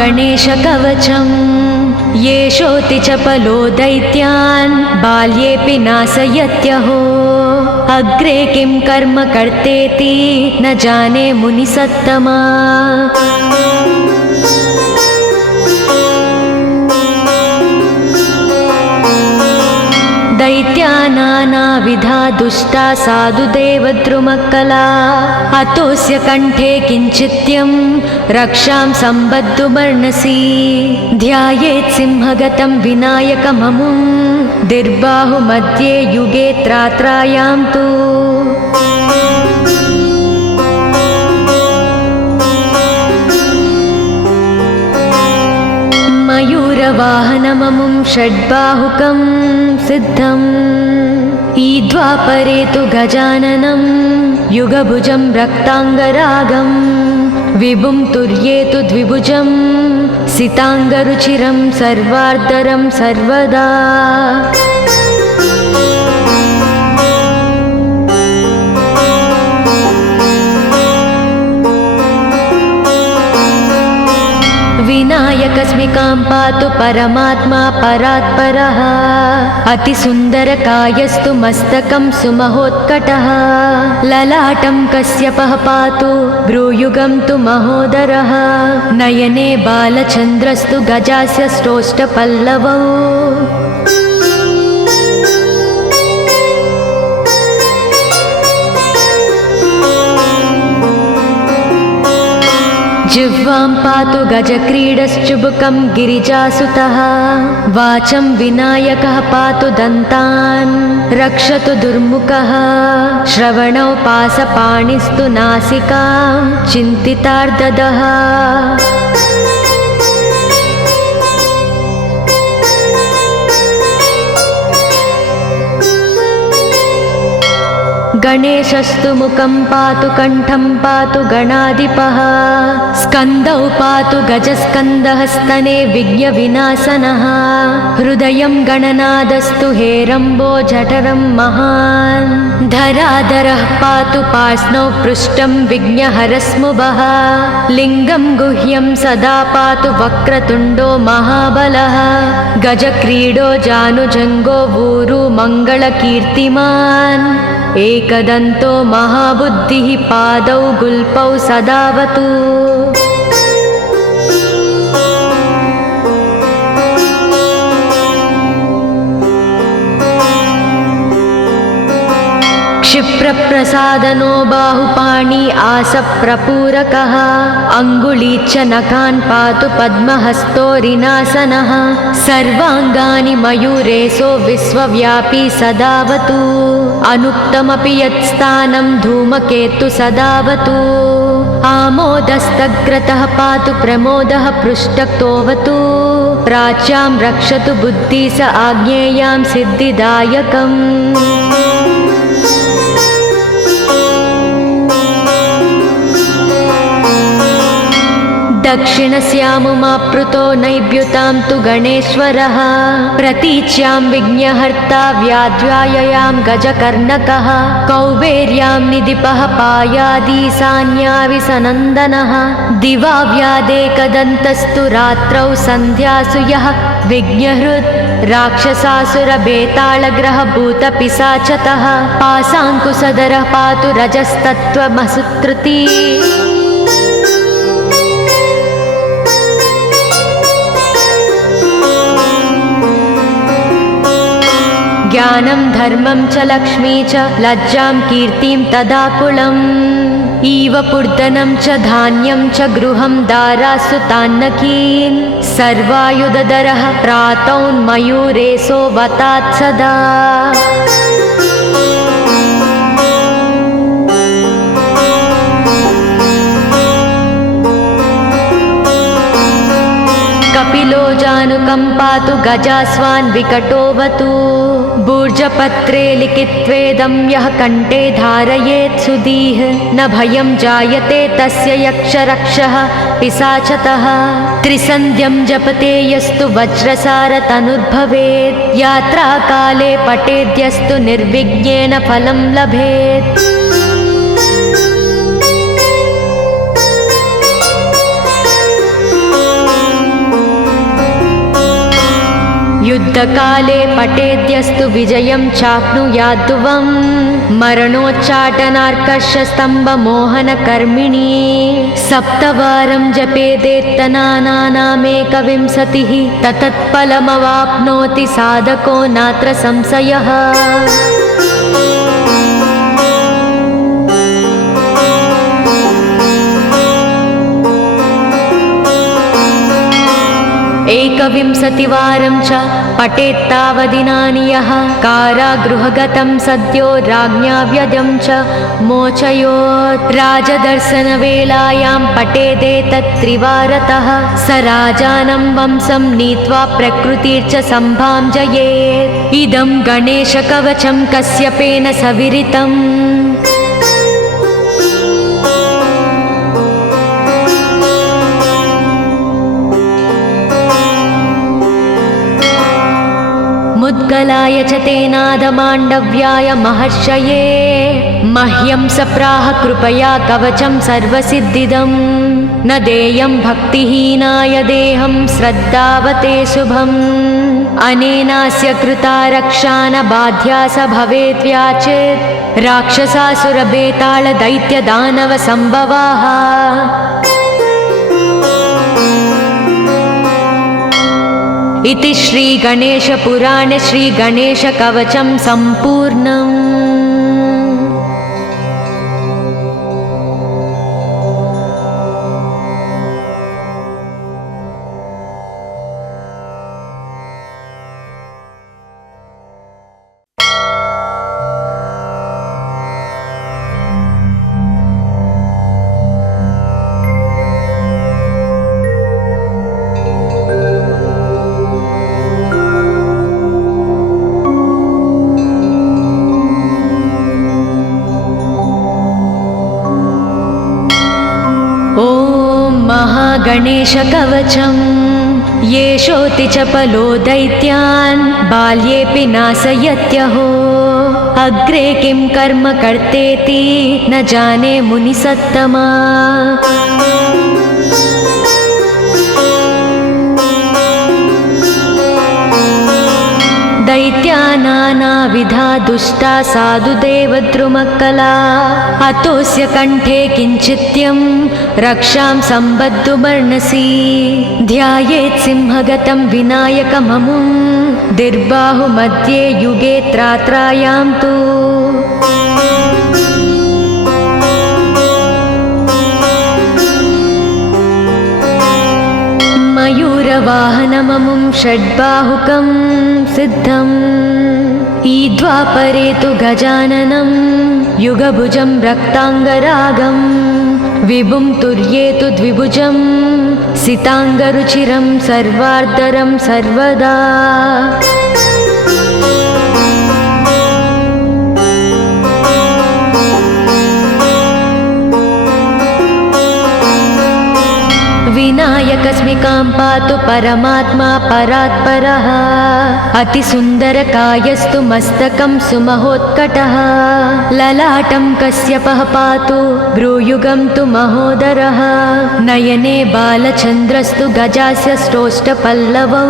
गणेशकवचम् येषोऽति चपलो दैत्यान् बाल्येऽपि नाशयत्यहो अग्रे किं कर्म कर्तेति न जाने मुनिसत्तमा। दैत्या नानाविधा दुष्टा साधुदेवद्रुमक्कला अतोऽस्य कण्ठे किञ्चित्यं रक्षां सम्बद्धुमर्णसि ध्यायेत् सिंहगतं विनायकममुं दिर्बाहुमध्ये युगे त्रात्रायां तु मयूरवाहनममुं षड्बाहुकं सिद्धम् ईद्वापरे तु गजाननं युगभुजं रक्ताङ्गरागं विभुं तुर्ये तु द्विभुजं सिताङ्गरुचिरं सर्वार्धरं सर्वदा। विनायकस्मिकां पातु परमात्मा परात्परः अतिसुन्दरकायस्तु मस्तकं सुमहोत्कटः ललाटं कश्यपः पातु भ्रूयुगं तु महोदरः नयने बालचन्द्रस्तु गजास्य स्रोष्ठपल्लवौ जिह्वां पातु गजक्रीडश्चुबुकं गिरिजासुतः वाचं विनायकः पातु दन्तान् रक्षतु दुर्मुखः श्रवणौ पासपाणिस्तु नासिकां चिन्तितार्ददः गणेशस्तु मुखं पातु कण्ठं पातु गणाधिपः स्कन्दौ पातु गजस्कन्दः स्तने विघ्नविनाशनः हृदयं गणनादस्तु हेरम्बो जठरं महान् धराधरः पातु पार्ष्णौ पृष्ठं विघ्नहरस्मुभः लिङ्गं गुह्यं सदा पातु वक्रतुण्डो महाबलः गजक्रीडो जानुजङ्गो ऊरु मङ्गलकीर्तिमान् एकदन्तो महाबुद्धिः पादौ गुल्पौ सदावतु क्षिप्रप्रसादनो बाहुपाणि आसप्रपूरकः अङ्गुलीच्च नखान् पातु पद्महस्तोरिनासनः सर्वाङ्गानि मयूरेशो विश्वव्यापी सदावतु अनुक्तमपि यत्स्थानं धूमकेतु सदावतु आमोदस्तग्रतः पातु प्रमोदः पृष्ठतोऽवतु प्राच्यां रक्षतु बुद्धि स आज्ञेयां सिद्धिदायकम् दक्षिणस्यामुमाप्लुतो नैव्युतां तु गणेश्वरः प्रतीच्यां विघ्नहर्ता व्याध्याययां गजकर्णकः कौबेर्यां निधिपः पायादीशान्याविसनन्दनः दिवाव्यादेकदन्तस्तु रात्रौ सन्ध्यासु यः विघ्नहृत् राक्षसासुरबेतालग्रहभूतपिशाचतः पाशाङ्कुशधरः पातु रजस्तत्त्वमसुत्रुति ज्ञानं धर्मं च लक्ष्मी च लज्जां कीर्तिं तदाकुलम् इव पूर्धनं च धान्यं च गृहं दारासुतान्नकीन् सर्वायुधधरः प्रातौन्मयूरेशो वतात् सदा कपिलो जानुकं पातु गजास्वान् विकटोऽवतु भूर्जपत्रे लिखित्वेदं यः कण्ठे धारयेत् सुधीः न भयं जायते तस्य यक्षरक्षः पिशाचतः त्रिसन्ध्यं जपते यस्तु वज्रसारतनुर्भवेत् यात्राकाले पठेद्यस्तु निर्विघ्नेन फलं लभेत् युद्धकाले पठेद्यस्तु विजयं चाप्नुयाद्ध्रुवं मरणोच्चाटनार्कर्षस्तम्भमोहनकर्मिणी सप्तवारं जपेदेत्तनानामेकविंशतिः ततत्फलमवाप्नोति साधको नात्र संशयः। एकविंशतिवारं च पठेत्तावदिनानि यः कारागृहगतं सद्यो राज्ञा व्यजं च मोचयोत्। राजदर्शनवेलायां पठेदेतत्त्रिवारतः स राजानं वंशं नीत्वा प्रकृतिर्च सम्भां जयेत्। इदं गणेशकवचं कश्यपेन सविरितम्। मुद्गलाय च तेनादमाण्डव्याय महर्षये मह्यं सप्राह कृपया कवचं सर्वसिद्धिदं न देयं भक्तिहीनाय देहं श्रद्धावते शुभम्। अनेनास्य कृता रक्षा न बाध्या स भवेद्व्याचेत् राक्षसासुरबेतालदैत्यदानवसम्भवाः। इति श्रीगणेशपुराणे श्रीगणेशकवचं सम्पूर्णम्। गणेशकवचं येषोऽति चपलो दैत्यान् बाल्येऽपि नाशयत्यहो। अग्रे किं कर्म कर्तेति न जाने मुनिसत्तमा। दैत्या नानाविधा दुष्टा साधुदेवद्रुमक्कला अतोऽस्य कण्ठे किञ्चित्यं रक्षां सम्बद्धुमर्णसि। ध्यायेत् सिंहगतं विनायकममुं दिर्बाहुमध्ये युगे त्रात्रायां तु। मयूरवाहनममुं षड्बाहुकं सिद्धम् ईद्वापरे तु गजाननं युगभुजं रक्ताङ्गरागं विभुं तुर्ये तु द्विभुजं सिताङ्गरुचिरं सर्वार्धरं सर्वदा। विनायकस्मिकां पातु परमात्मा परात्परः अतिसुन्दरकायस्तु मस्तकं सुमहोत्कटः। ललाटं कश्यपः पातु भ्रूयुगं तु महोदरः नयने बालचन्द्रस्तु गजास्य श्रोष्ठपल्लवौ।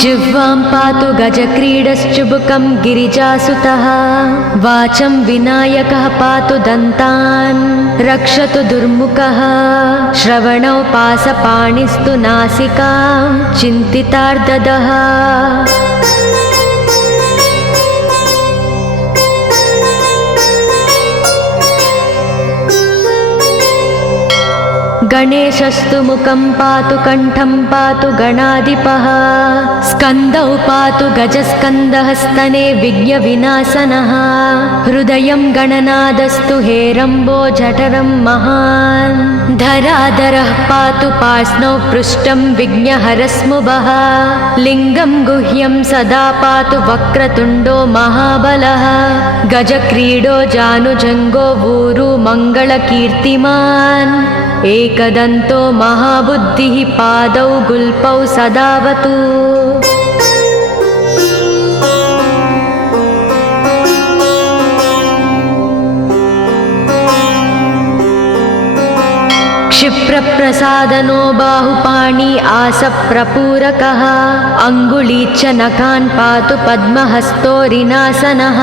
जिह्वां पातु गजक्रीडश्चुबुकं गिरिजासुतः वाचं विनायकः पातु दन्तान् रक्षतु दुर्मुखः। श्रवणौ पासपाणिस्तु नासिकां चिन्तितार्ददः। गणेशस्तु मुखं पातु कण्ठं पातु गणाधिपः। स्कन्दौ पातु गजस्कन्दः स्तने विघ्नविनाशनः। हृदयं गणनादस्तु हेरम्बो जठरं महान्। धराधरः पातु पार्ष्णौ पृष्ठं विघ्नहरस्मुभः। लिङ्गं गुह्यं सदा पातु वक्रतुण्डो महाबलः। गजक्रीडो जानुजङ्गो ऊरु मङ्गलकीर्तिमान्। एकदन्तो महाबुद्धिः पादौ गुल्पौ सदावतु। प्रसादनो बाहुपाणि आसप्रपूरकः अङ्गुलीच्च नखान् पातु पद्महस्तोरिनासनः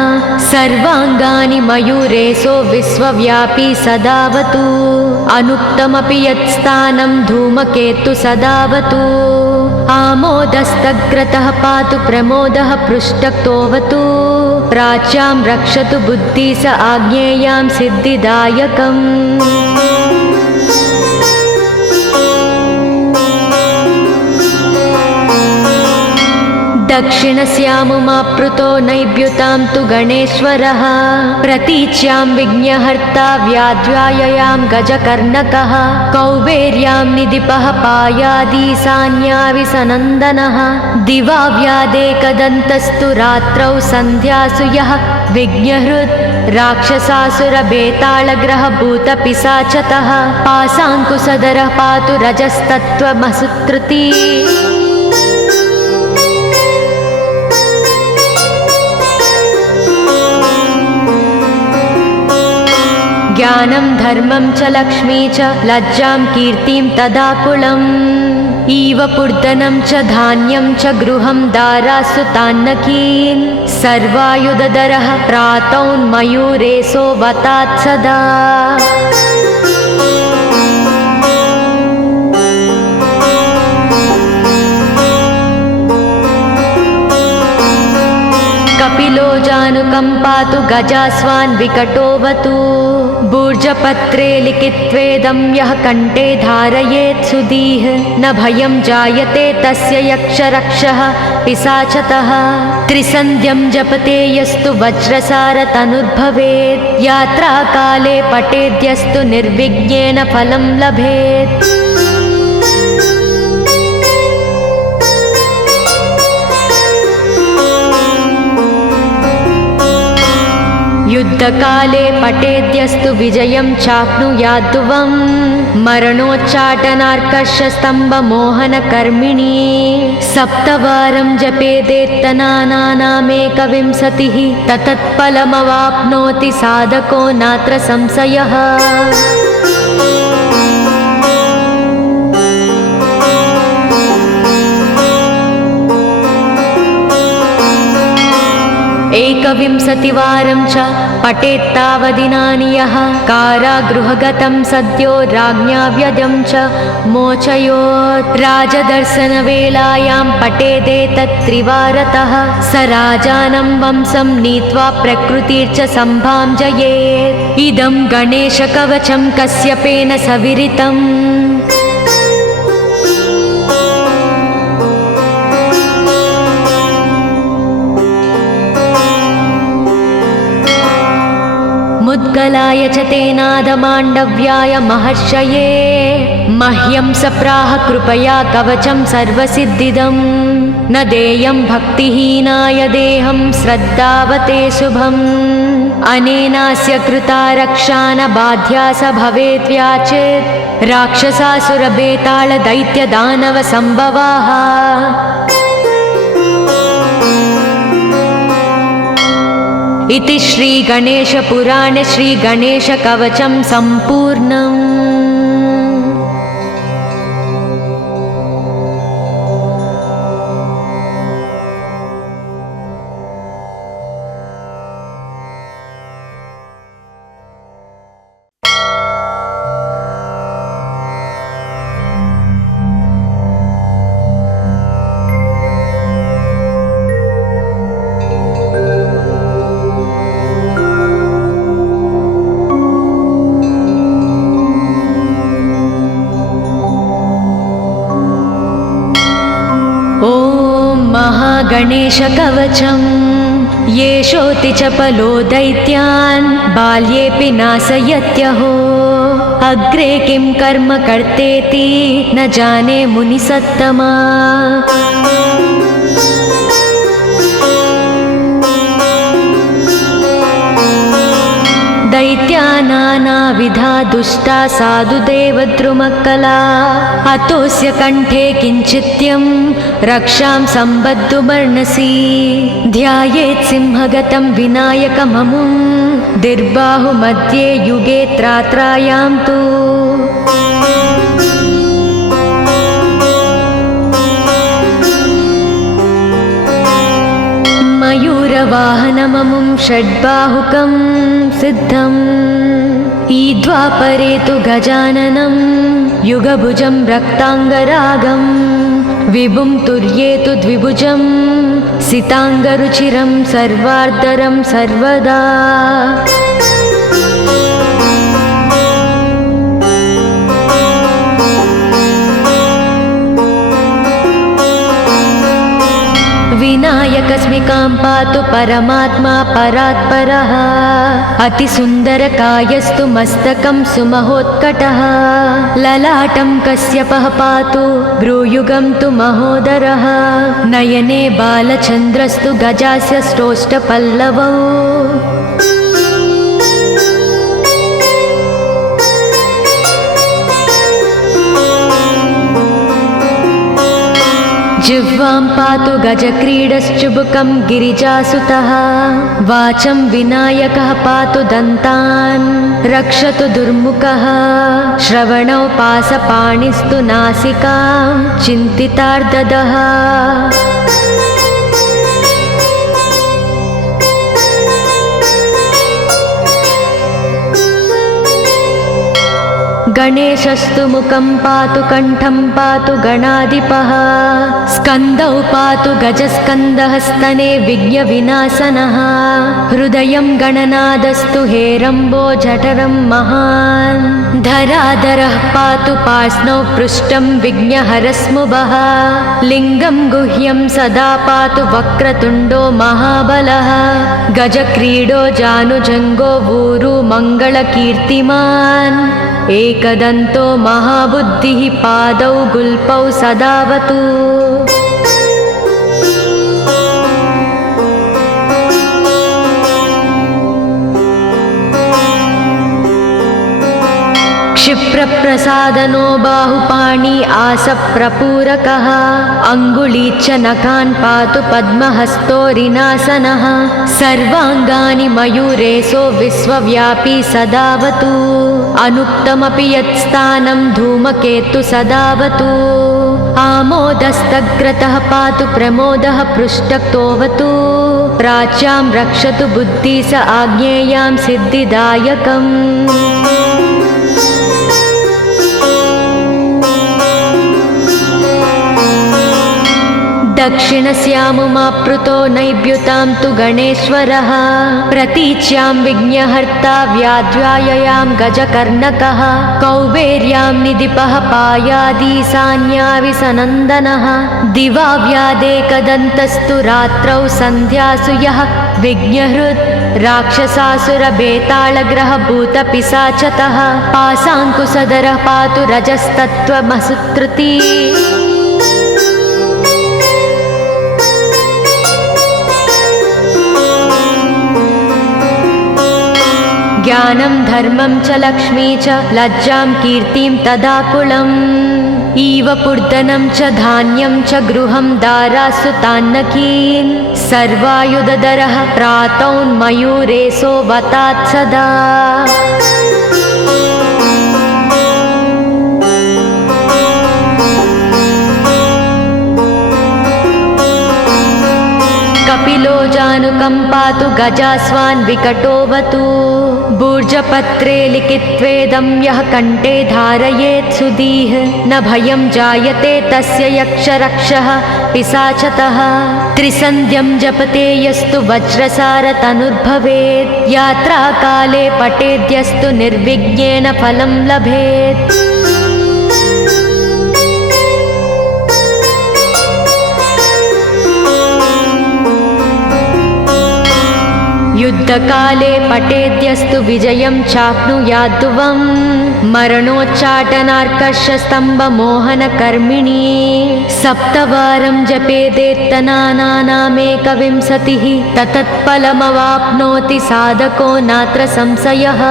सर्वाङ्गानि मयूरेशो विश्वव्यापी सदावतु अनुक्तमपि यत्स्थानं धूमकेतु सदावतु आमोदस्तग्रतः पातु प्रमोदः पृष्ठतोऽवतु प्राच्यां रक्षतु बुद्धि स आज्ञेयां सिद्धिदायकम् दक्षिणस्यामुमाप्लुतो नैव्युतां तु गणेश्वरः प्रतीच्यां विघ्नहर्ता व्याध्याययां गजकर्णकः कौबेर्यां निधिपः पायादीशान्याविसनन्दनः दिवा व्यादेकदन्तस्तु रात्रौ सन्ध्यासु यः विघ्नहृत् राक्षसासुरबेतालग्रहभूतपिशाचतः पाशाङ्कुशधरः पातु रजस्तत्त्वमसुत्रुती ज्ञानं धर्मं च लक्ष्मी च लज्जां कीर्तिं तदाकुलम् इव पूर्धनं च धान्यं च गृहं दारासु तान्नकीन् सर्वायुधधरः प्रातौन्मयूरेशो वतात् सदा कपिलो जानुकम्पातु गजास्वान् विकटोऽवतु भूर्जपत्रे लिखित्वेदं यः कण्ठे धारयेत् सुधीः न भयं जायते तस्य यक्षरक्षः पिशाचतः त्रिसन्ध्यं जपते यस्तु वज्रसारतनुर्भवेत् यात्राकाले पठेद्यस्तु निर्विघ्नेन फलं लभेत् युद्धकाले पठेद्यस्तु विजयं चाप्नुयाद्ध्रुवम् मरणोच्चाटनार्कर्षस्तम्भमोहनकर्मिणी सप्तवारं जपेदेत्तनानामेकविंशतिः ततत्फलमवाप्नोति साधको नात्र संशयः एकविंशतिवारं च पठेत्तावदिनानि यः कारागृहगतं सद्यो राज्ञा व्यदं च मोचयोत् राजदर्शनवेलायां पठेदेतत्त्रिवारतः स राजानं वंशं नीत्वा प्रकृतिर्च सम्भाञ्जयेत् इदं गणेशकवचं कश्यपेन सविरितम् मुद्गलाय च तेनादमाण्डव्याय महर्षये मह्यं सप्राह कृपया कवचं सर्वसिद्धिदं न देयं भक्तिहीनाय देहं श्रद्धावते शुभम् अनेनास्य कृता रक्षा न बाध्या स भवेत् व्याचेत् राक्षसासुरबेतालदैत्यदानवसम्भवाः इति श्रीगणेशपुराणे श्रीगणेशकवचं सम्पूर्णम्। गणेशकवचं येषोऽति चपलो दैत्यान् बाल्येऽपि नाशयत्यहो अग्रे किं कर्म कर्तेति न जाने मुनिसत्तमा दैत्या नानाविधा दुष्टा साधुदेवद्रुमकला अतोऽस्य कण्ठे किञ्चित्यं रक्षां सम्बद्धुमर्णसि ध्यायेत् सिंहगतं विनायकममुं दिर्बाहुमध्ये युगे त्रात्रायां तु गरुडवाहनममुं षड्बाहुकं सिद्धम् ईद्वापरे तु गजाननं युगभुजं रक्ताङ्गरागं विभुं तुर्येतु द्विभुजं सिताङ्गरुचिरं सर्वार्धरं सर्वदा विनायकस्मिकां पातु परमात्मा परात्परः अतिसुन्दरकायस्तु मस्तकं सुमहोत्कटः ललाटं कश्यपः पातु भ्रूयुगं तु महोदरः नयने बालचन्द्रस्तु गजास्य श्रोष्ठपल्लवौ जिह्वां पातु गजक्रीडश्चुबुकं गिरिजासुतः वाचं विनायकः पातु दन्तान् रक्षतु दुर्मुखः श्रवणौ पासपाणिस्तु नासिकां चिन्तितार्ददः गणेशस्तु मुखं पातु कण्ठं पातु गणाधिपः स्कन्दौ पातु गजस्कन्दः स्तने विघ्नविनाशनः हृदयं गणनादस्तु हेरम्बो जठरं महान् धराधरः पातु पार्ष्णौ पृष्ठं विघ्नहरस्मुभः लिङ्गं गुह्यं सदा पातु वक्रतुण्डो महाबलः गजक्रीडो जानुजङ्गो ऊरु मङ्गलकीर्तिमान् एकदन्तो महाबुद्धिः पादौ गुल्पौ सदावतु क्षिप्रप्रसादनो बाहुपाणि आसप्रपूरकः अङ्गुलीच्च नखान् पातु पद्महस्तोरिनासनः सर्वाङ्गानि मयूरेशो विश्वव्यापी सदावतु अनुक्तमपि यत्स्थानं धूमकेतु सदावतु आमोदस्तग्रतः पातु प्रमोदः पृष्ठतोऽवतु प्राच्यां रक्षतु बुद्धि स आज्ञेयां सिद्धिदायकम् दक्षिणस्यामुमाप्लुतो नैव्युतां तु गणेश्वरः प्रतीच्यां विघ्नहर्ता व्याध्याययां गजकर्णकः कौबेर्यां निधिपः पायादीशान्याविसनन्दनः दिवा व्यादेकदन्तस्तु रात्रौ सन्ध्यासु यः विघ्नहृत् राक्षसासुरभेतालग्रह भूतपिशाचतः पाशाङ्कुशधरः पातु रजस्तत्त्वमसुत्रुति ज्ञानं धर्मं च लक्ष्मी च लज्जां कीर्तिं तदाकुलम् इव पूर्धनं च धान्यं च गृहं दारासु तान्नकीन् सर्वायुधधरः प्रातौन्मयूरेशो वतात् सदा कपिलो जानुकं पातु गजास्वान् विकटोऽवतु भूर्जपत्रे लिखित्वेदं यः कण्ठे धारयेत् सुधीः न भयं जायते तस्य यक्षरक्षः पिशाचतः त्रिसन्ध्यं जपते यस्तु वज्रसारतनुर्भवेत् यात्राकाले पठेद्यस्तु निर्विघ्नेन फलं लभेत् युद्धकाले पठेद्यस्तु विजयं चाप्नुयाद्ध्रुवम् मरणोच्चाटनार्कर्षस्तम्भमोहनकर्मिणी सप्तवारं जपेदेत्तनानामेकविंशतिः ततत्फलमवाप्नोति साधको नात्र संशयः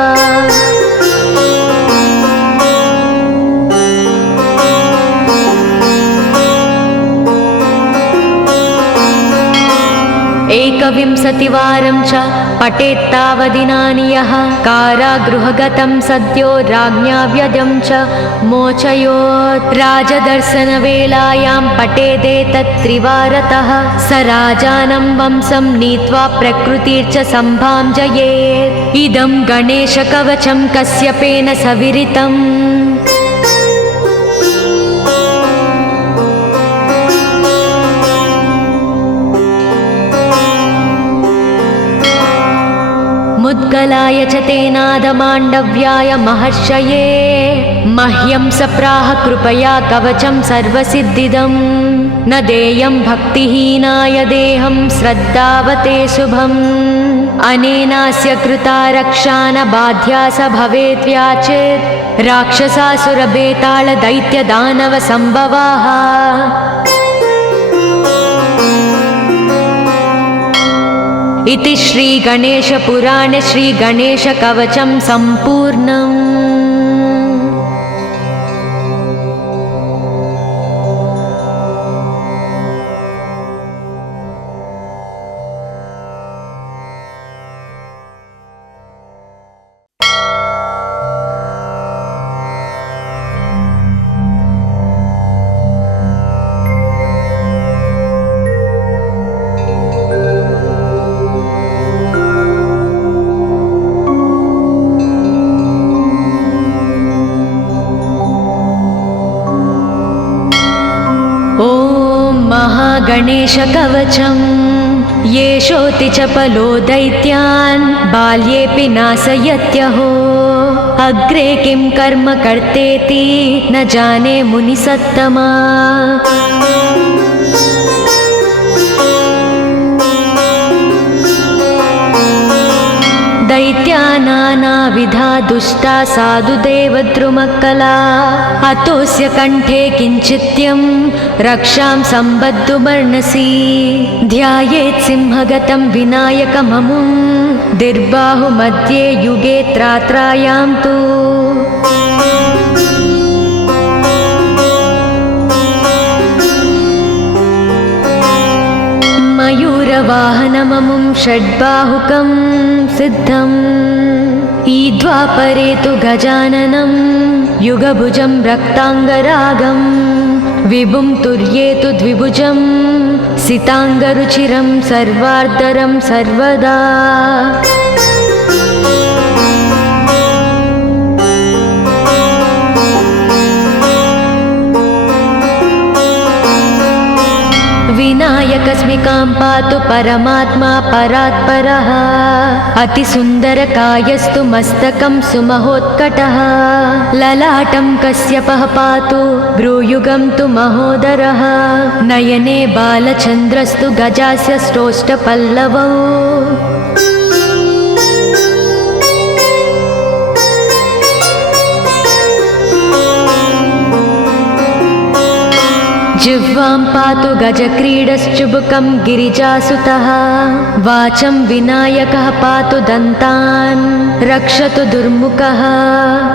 एकविंशतिवारं च पठेत्तावदिनानि यः कारागृहगतं सद्यो राज्ञा व्यजं च मोचयोत् राजदर्शनवेलायां पठेदेतत्त्रिवारतः स राजानं वंशं नीत्वा प्रकृतिर्च सम्भाञ्जयेत् इदं गणेशकवचं कश्यपेन सविरितम् मुद्गलाय च तेनादमाण्डव्याय महर्षये मह्यं सप्राह कृपया कवचं सर्वसिद्धिदं न देयं भक्तिहीनाय देहं श्रद्धावते शुभम् अनेनास्य कृता रक्षा न बाध्या स भवेद्व्याचेत् राक्षसासुरबेतालदैत्यदानवसम्भवाः इति श्रीगणेशपुराणे श्रीगणेशकवचं सम्पूर्णम्। गणेशकवचं येषोऽति चपलो दैत्यान् बाल्येऽपि नाशयत्यहो अग्रे किं कर्म कर्तेति न जाने मुनिसत्तमा दैत्या नानाविधा दुष्टा साधुदेवद्रुमक्कला अतोऽस्य कंठे किञ्चित्यं रक्षां सम्बद्धुमर्णसि ध्यायेत् सिंहगतं विनायकममुं दिर्बाहुमध्ये युगे त्रात्रायां तु मयूरवाहनममुं षड्बाहुकं सिद्धम् ईद्वापरे तु गजाननं युगभुजं रक्ताङ्गरागं विभुं तुर्ये तु द्विभुजं सिताङ्गरुचिरं सर्वार्धरं सर्वदा विनायकस्मिकां पातु परमात्मा परात्परः अतिसुन्दरकायस्तु मस्तकं सुमहोत्कटः ललाटं कश्यपः पातु भ्रूयुगं तु महोदरः नयने बालचन्द्रस्तु गजास्य स्रोष्टपल्लवौ जिह्वां पातु गजक्रीडश्चुबुकं गिरिजासुतः वाचं विनायकः पातु दन्तान् रक्षतु दुर्मुखः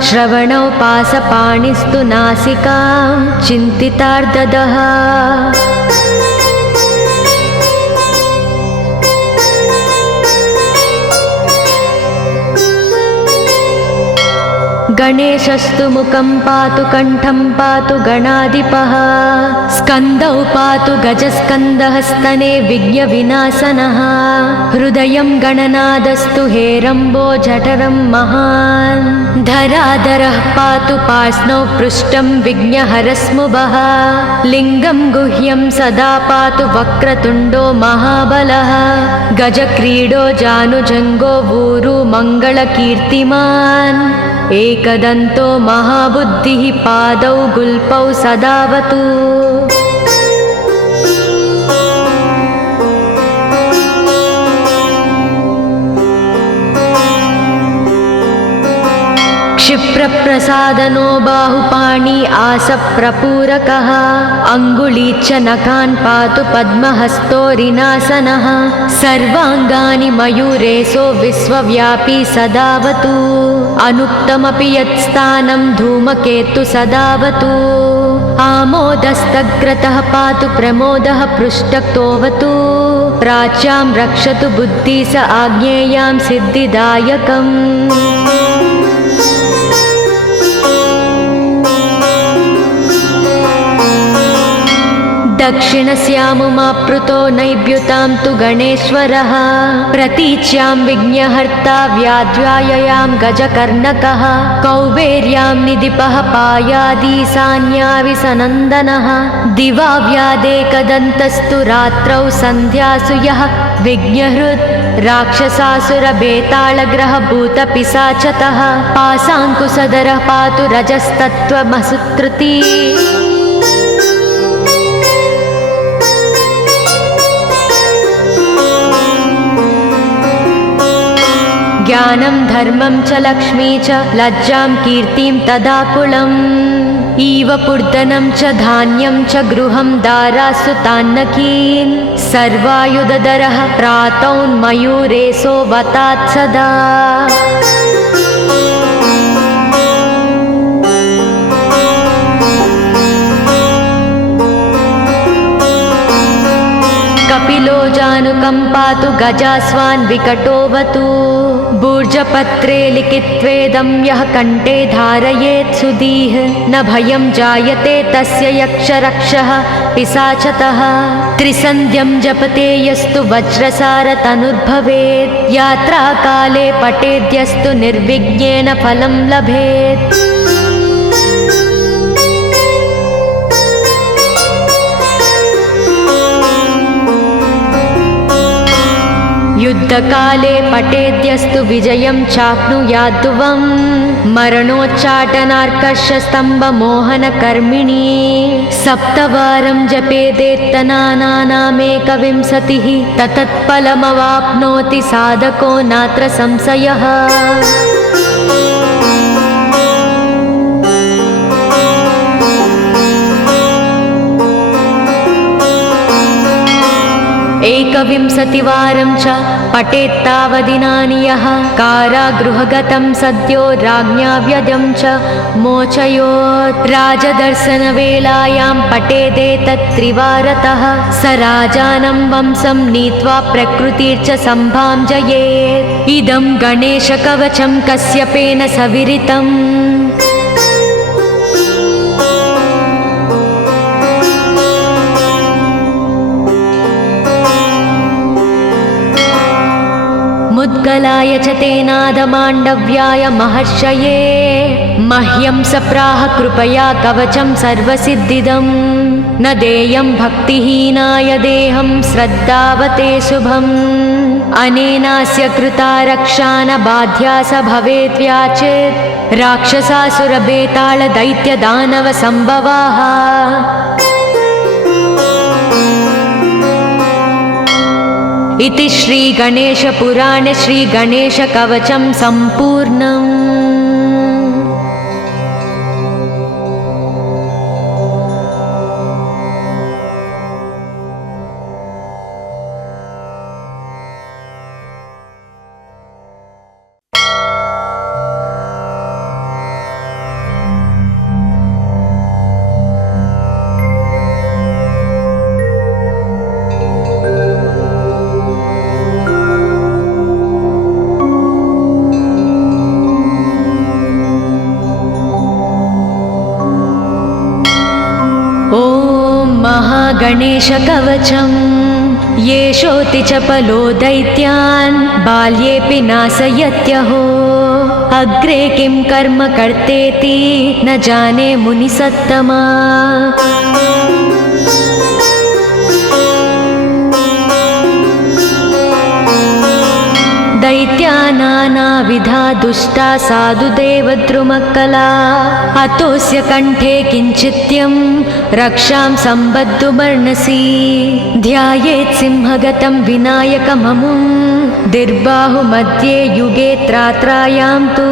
श्रवणौ पासपाणिस्तु नासिकां चिन्तितार्ददः गणेशस्तु मुखं पातु कण्ठं पातु गणाधिपः स्कन्दौ पातु गजस्कन्दः स्तने विघ्नविनाशनः हृदयं गणनादस्तु हेरम्बो जठरं महान् धराधरः पातु पार्ष्णौ पृष्ठं विघ्नहरस्मुभः लिङ्गं गुह्यं सदा पातु वक्रतुण्डो महाबलः गजक्रीडो जानुजङ्गो ऊरु मङ्गलकीर्तिमान् एकदन्तो महाबुद्धिः पादौ गुल्पौ सदावतु क्षिप्रप्रसादनो बाहुपाणि आसप्रपूरकः अङ्गुलीच्च नखान् पातु पद्महस्तोरिनासनः सर्वाङ्गानि मयूरेशो विश्वव्यापी सदावतु अनुक्तमपि यत्स्थानं धूमकेतु सदावतु आमोदस्तग्रतः पातु प्रमोदः पृष्ठतोऽवतु प्राच्यां रक्षतु बुद्धि स आज्ञेयां सिद्धिदायकम् दक्षिणस्यामुमाप्लुतो नैव्युतां तु गणेश्वरः प्रतीच्यां विघ्नहर्ता व्याध्याययां गजकर्णकः कौबेर्यां निधिपः पायादीशान्याविसनन्दनः दिवा व्यादेकदन्तस्तु रात्रौ सन्ध्यासु यः विघ्नहृत् राक्षसासुरबेताళग्रहभूतपिशाचतः पासाङ्कुशधरः पातु रजस्तत्त्वमसुत्रुती ज्ञानं धर्मं च लक्ष्मी च लज्जां कीर्तिं तदाकुलम् इव पूर्धनं च धान्यं च गृहं दारासु तान्नकीन् सर्वायुधधरः प्रातौन्मयूरेशो वतात् सदा कपिलो जानुकम्पातु गजास्वान् विकटोऽवतु भूर्जपत्रे लिखित्वेदं यः कण्ठे धारयेत् सुधीः न भयं जायते तस्य यक्षरक्षः पिशाचतः त्रिसन्ध्यं जपते यस्तु वज्रसारतनुर्भवेत् यात्राकाले पठेद्यस्तु निर्विघ्नेन फलं लभेत् युद्धकाले पठेद्यस्तु विजयं चाप्नुयाद्ध्रुवम् मरणोच्चाटनार्कषस्तम्भमोहनकर्मिणी सप्तवारं जपेदेत्तनानामेकविंशतिः ततत्फलमवाप्नोति साधको नात्र संशयः एकविंशतिवारं च पठेत्तावदिनानि यः कारागृहगतं सद्यो राज्ञा व्यजं च मोचयोत् राजदर्शनवेलायां पठेदेतत्त्रिवारतः स राजानं वंशं नीत्वा प्रकृतिर्च सम्भाजयेत् इदं गणेशकवचं कश्यपेन सविरितम् मुद्गलाय च तेनादमाण्डव्याय महर्षये मह्यं सप्राह कृपया कवचं सर्वसिद्धिदं न देयं भक्तिहीनाय देहं श्रद्धावते शुभम् अनेनास्य कृता रक्षा न बाध्या स भवेत् व्याचेत् राक्षसासुरबेताళदैत्यदानवसम्भवाः इति श्रीगणेशपुराणे श्रीगणेशकवचं सम्पूर्णम्। गणेशकवचं येषोऽति चपलो दैत्यान् बाल्येऽपि नाशयत्यहो अग्रे किं कर्म कर्तेति न जाने मुनिसत्तमा दैत्या नानाविधा दुष्टा साधुदेवद्रुमक्कला अतोऽस्य कण्ठे किञ्चित्यं रक्षां सम्बद्धुमर्णसि ध्यायेत् सिंहगतं विनायकममुं दिर्बाहुमध्ये युगे त्रात्रायां तु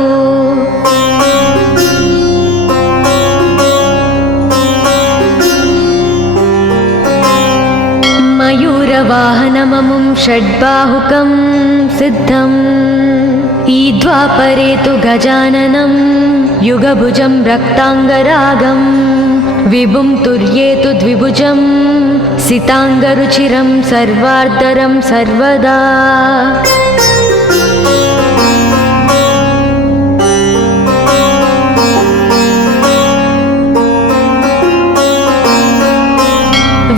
मयूरवाहनममुं षड्बाहुकं सिद्धम् ईद्वापरे तु गजाननं युगभुजं रक्ताङ्गरागं विभुं तुर्येतु द्विभुजं सिताङ्गरुचिरं सर्वार्धरं सर्वदा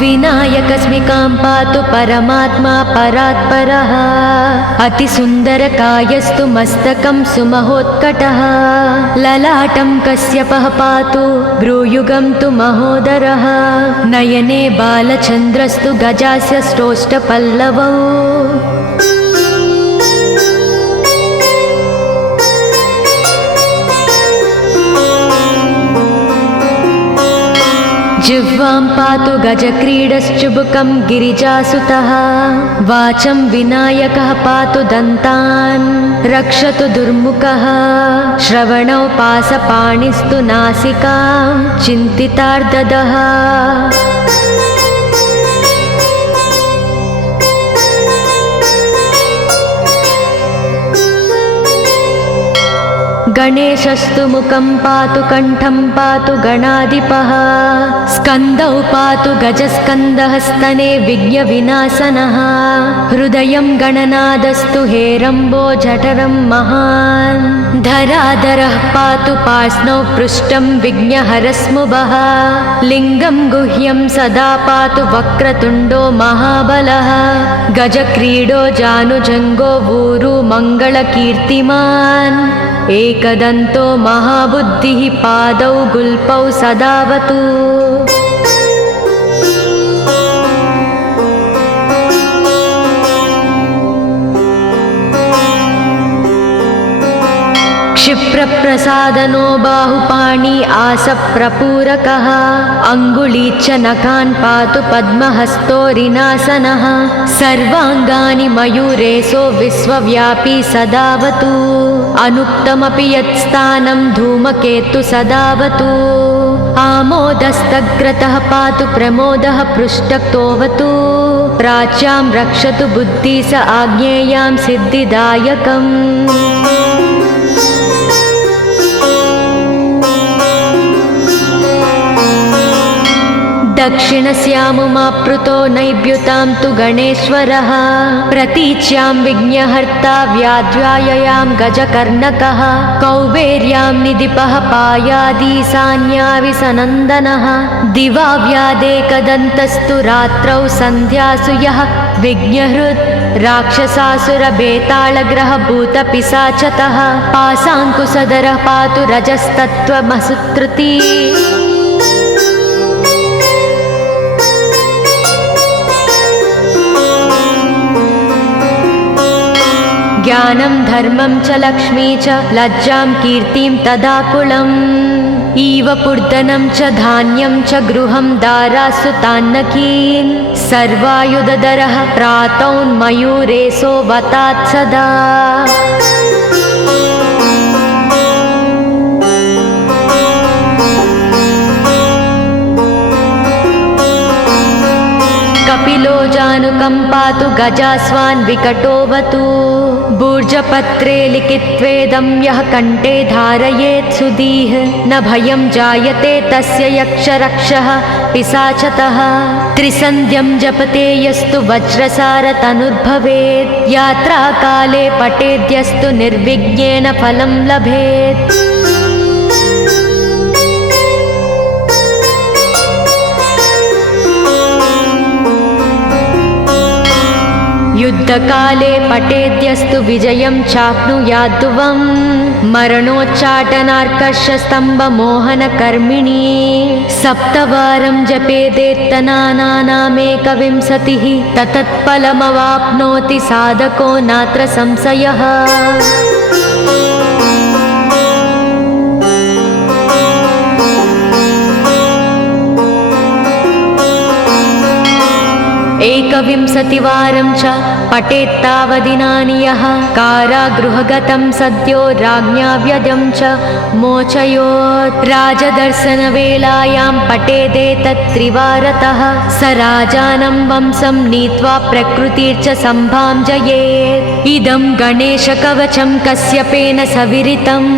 विनायकस्मिकां पातु परमात्मा परात्परः अतिसुन्दरकायस्तु मस्तकं सुमहोत्कटः ललाटं कश्यपः पातु भ्रूयुगं तु महोदरः नयने बालचन्द्रस्तु गजास्य स्रोष्ठपल्लवौ जिह्वां पातु गजक्रीडश्चुबुकं गिरिजासुतः वाचं विनायकः पातु दन्तान् रक्षतु दुर्मुखः श्रवणौ पासपाणिस्तु नासिकां चिन्तितार्ददः गणेशस्तु मुखं पातु कण्ठं पातु गणाधिपः स्कन्दौ पातु गजस्कन्दः स्तने विघ्नविनाशनः हृदयं गणनादस्तु हेरम्बो जठरं महान् धराधरः पातु पार्ष्णौ पृष्ठं विघ्नहरस्मुभः लिङ्गं गुह्यं सदा पातु वक्रतुण्डो महाबलः गजक्रीडो जानुजङ्गो ऊरु मङ्गलकीर्तिमान् एकदन्तो महाबुद्धिः पादौ गुल्पौ सदावतु क्षिप्रप्रसादनो बाहुपाणि आसप्रपूरकः अङ्गुली च नखान् पातु पद्महस्तोरिनासनः सर्वाङ्गानि मयूरेशो विश्वव्यापी सदावतु अनुक्तमपि यत्स्थानं धूमकेतु सदावतु आमोदस्तग्रतः पातु प्रमोदः पृष्ठतोऽवतु प्राच्यां रक्षतु बुद्धि स आज्ञेयां सिद्धिदायकम् दक्षिणस्यामुमाप्लुतो नैव्युतां तु गणेश्वरः प्रतीच्यां विघ्नहर्ता व्याध्याययां गजकर्णकः कौबेर्यां निधिपः पायादीशान्याविसनन्दनः दिवा व्यादेकदन्तस्तु रात्रौ सन्ध्यासु यः विघ्नहृत् राक्षसासुरबेताళग्रहभूतपिशाचतः पाशाङ्कुशधरः पातु रजस्तत्त्वमसुत्रुती ज्ञानं धर्मं च लक्ष्मी च लज्जां कीर्तिं तदाकुलम् इव पूर्धनं च धान्यं च गृहं दारासु तान्नकीन् सर्वायुधधरः प्रातौन्मयूरेशो वतात् सदा कपिलो जानुकं पातु गजास्वान् विकटोऽवतु भूर्जपत्रे लिखित्वेदं यः कण्ठे धारयेत् सुधीः न भयं जायते तस्य यक्षरक्षः पिशाचतः त्रिसन्ध्यं जपते यस्तु वज्रसारतनुर्भवेत् यात्राकाले पठेद्यस्तु निर्विघ्नेन फलं लभेत् युद्धकाले पठेद्यस्तु विजयं चाप्नुयाद्ध्रुवं मरणोच्चाटनार्कषस्तम्भमोहनकर्मिणी सप्तवारं जपेदेत्तनानामेकविंशतिः ततत्फलमवाप्नोति साधको नात्र संशयः एकविंशतिवारं च पठेत्तावदिनानि यः कारागृहगतं सद्यो राज्ञा व्यजं च मोचयोत् राजदर्शनवेलायां पठेदेतत्त्रिवारतः स राजानं वंशं नीत्वा प्रकृतिर्च सम्भां जयेत् इदं गणेशकवचं कश्यपेन सविरितम्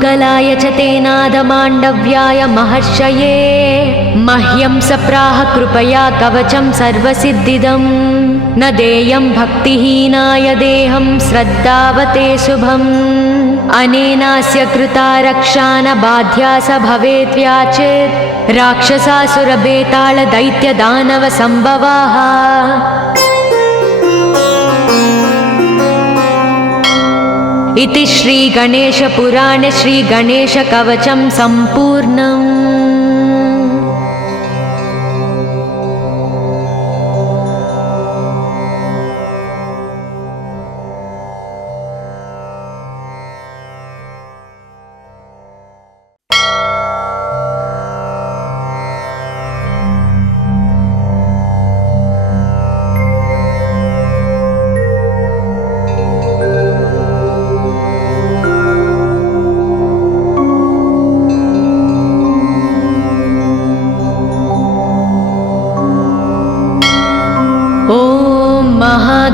मुद्गलाय च तेनादमाण्डव्याय महर्षये मह्यं सप्राह कृपया कवचं सर्वसिद्धिदम् न देयं भक्तिहीनाय देहं श्रद्धावते शुभम् अनेनास्य कृता रक्षा न बाध्या स भवेत् व्याचेत् राक्षसासुरबेताल दैत्यदानव संभवाः। इति श्री गणेशपुराणे श्रीगणेशकवचं सम्पूर्णम्।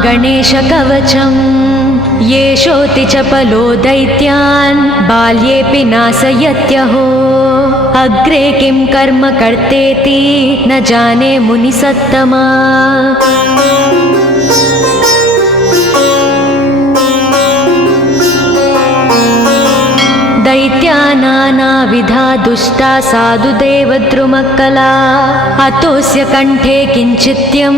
गणेशकवचं येषोऽति चपलो दैत्यान् बाल्येऽपि नाशयत्यहो अग्रे किं कर्म कर्तेति न जाने मुनिसत्तमा। दैत्या नानाविधा दुष्टा साधुदेवद्रुमक्कला अतोऽस्य कण्ठे किञ्चित्यं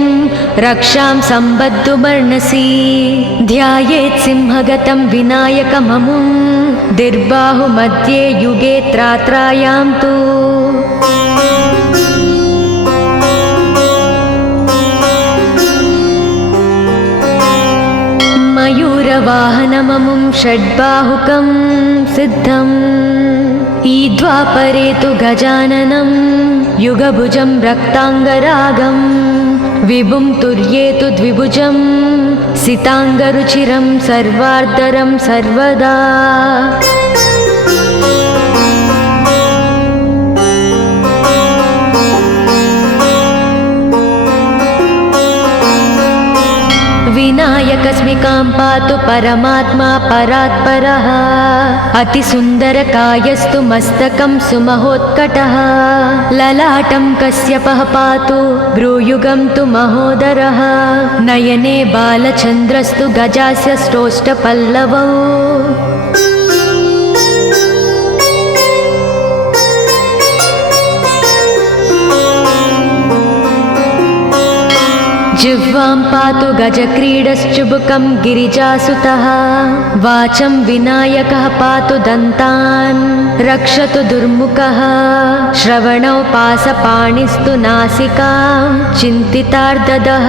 रक्षां सम्बद्धुमर्णसि ध्यायेत् सिंहगतं विनायकममुं दिर्बाहुमध्ये युगे त्रात्रायां तु मयूरवाहनममुं षड्बाहुकं सिद्धम् ईद्वापरे तु गजाननं युगभुजं रक्ताङ्गरागं विभुं तुर्ये तु द्विभुजं सिताङ्गरुचिरं सर्वार्धरं सर्वदा। विनायकस्मिकां पातु परमात्मा परात्परः अतिसुन्दरकायस्तु मस्तकं सुमहोत्कटः ललाटं कश्यपः पातु भ्रूयुगं तु महोदरः नयने बालचन्द्रस्तु गजास्य श्रोष्ठपल्लवौ जिह्वां पातु गजक्रीडश्चुबुकं गिरिजासुतः वाचं विनायकः पातु दन्तान् रक्षतु दुर्मुखः श्रवणौ पासपाणिस्तु नासिकां चिन्तितार्ददः।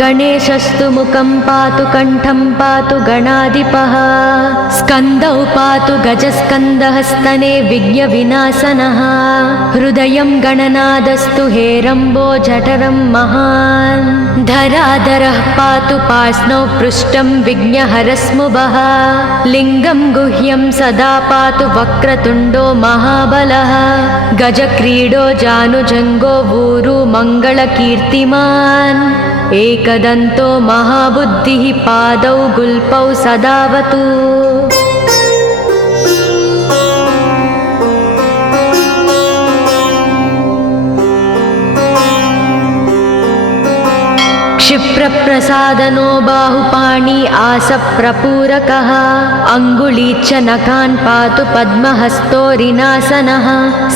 गणेशस्तु मुखं पातु कण्ठं पातु गणाधिपः स्कन्दौ पातु गजस्कन्दः स्तने विघ्नविनाशनः हृदयं गणनादस्तु हेरम्बो जठरं महान् धराधरः पातु पार्ष्णौ पृष्ठं विघ्नहरस्मुभः लिङ्गं गुह्यं सदा पातु वक्रतुण्डो महाबलः गजक्रीडो जानुजङ्गो ऊरु मङ्गलकीर्तिमान् एकदन्तो महाबुद्धिः पादौ गुल्पौ सदावतु। क्षिप्रप्रसादनो बाहुपाणि आसप्रपूरकः अङ्गुलीच्च नखान् पातु पद्महस्तोरिनासनः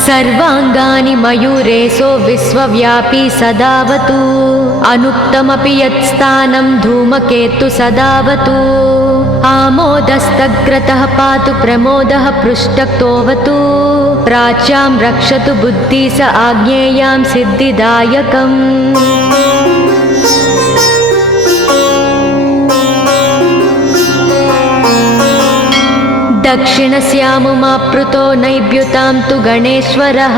सर्वाङ्गानि मयूरेशो विश्वव्यापी सदावतु अनुक्तमपि यत्स्थानं धूमकेतु सदावतु आमोदस्तग्रतः पातु प्रमोदः पृष्ठतोऽवतु प्राच्यां रक्षतु बुद्धि स आज्ञेयां सिद्धिदायकम्। दक्षिणस्यामुमाप्लुतो नैव्युतां तु गणेश्वरः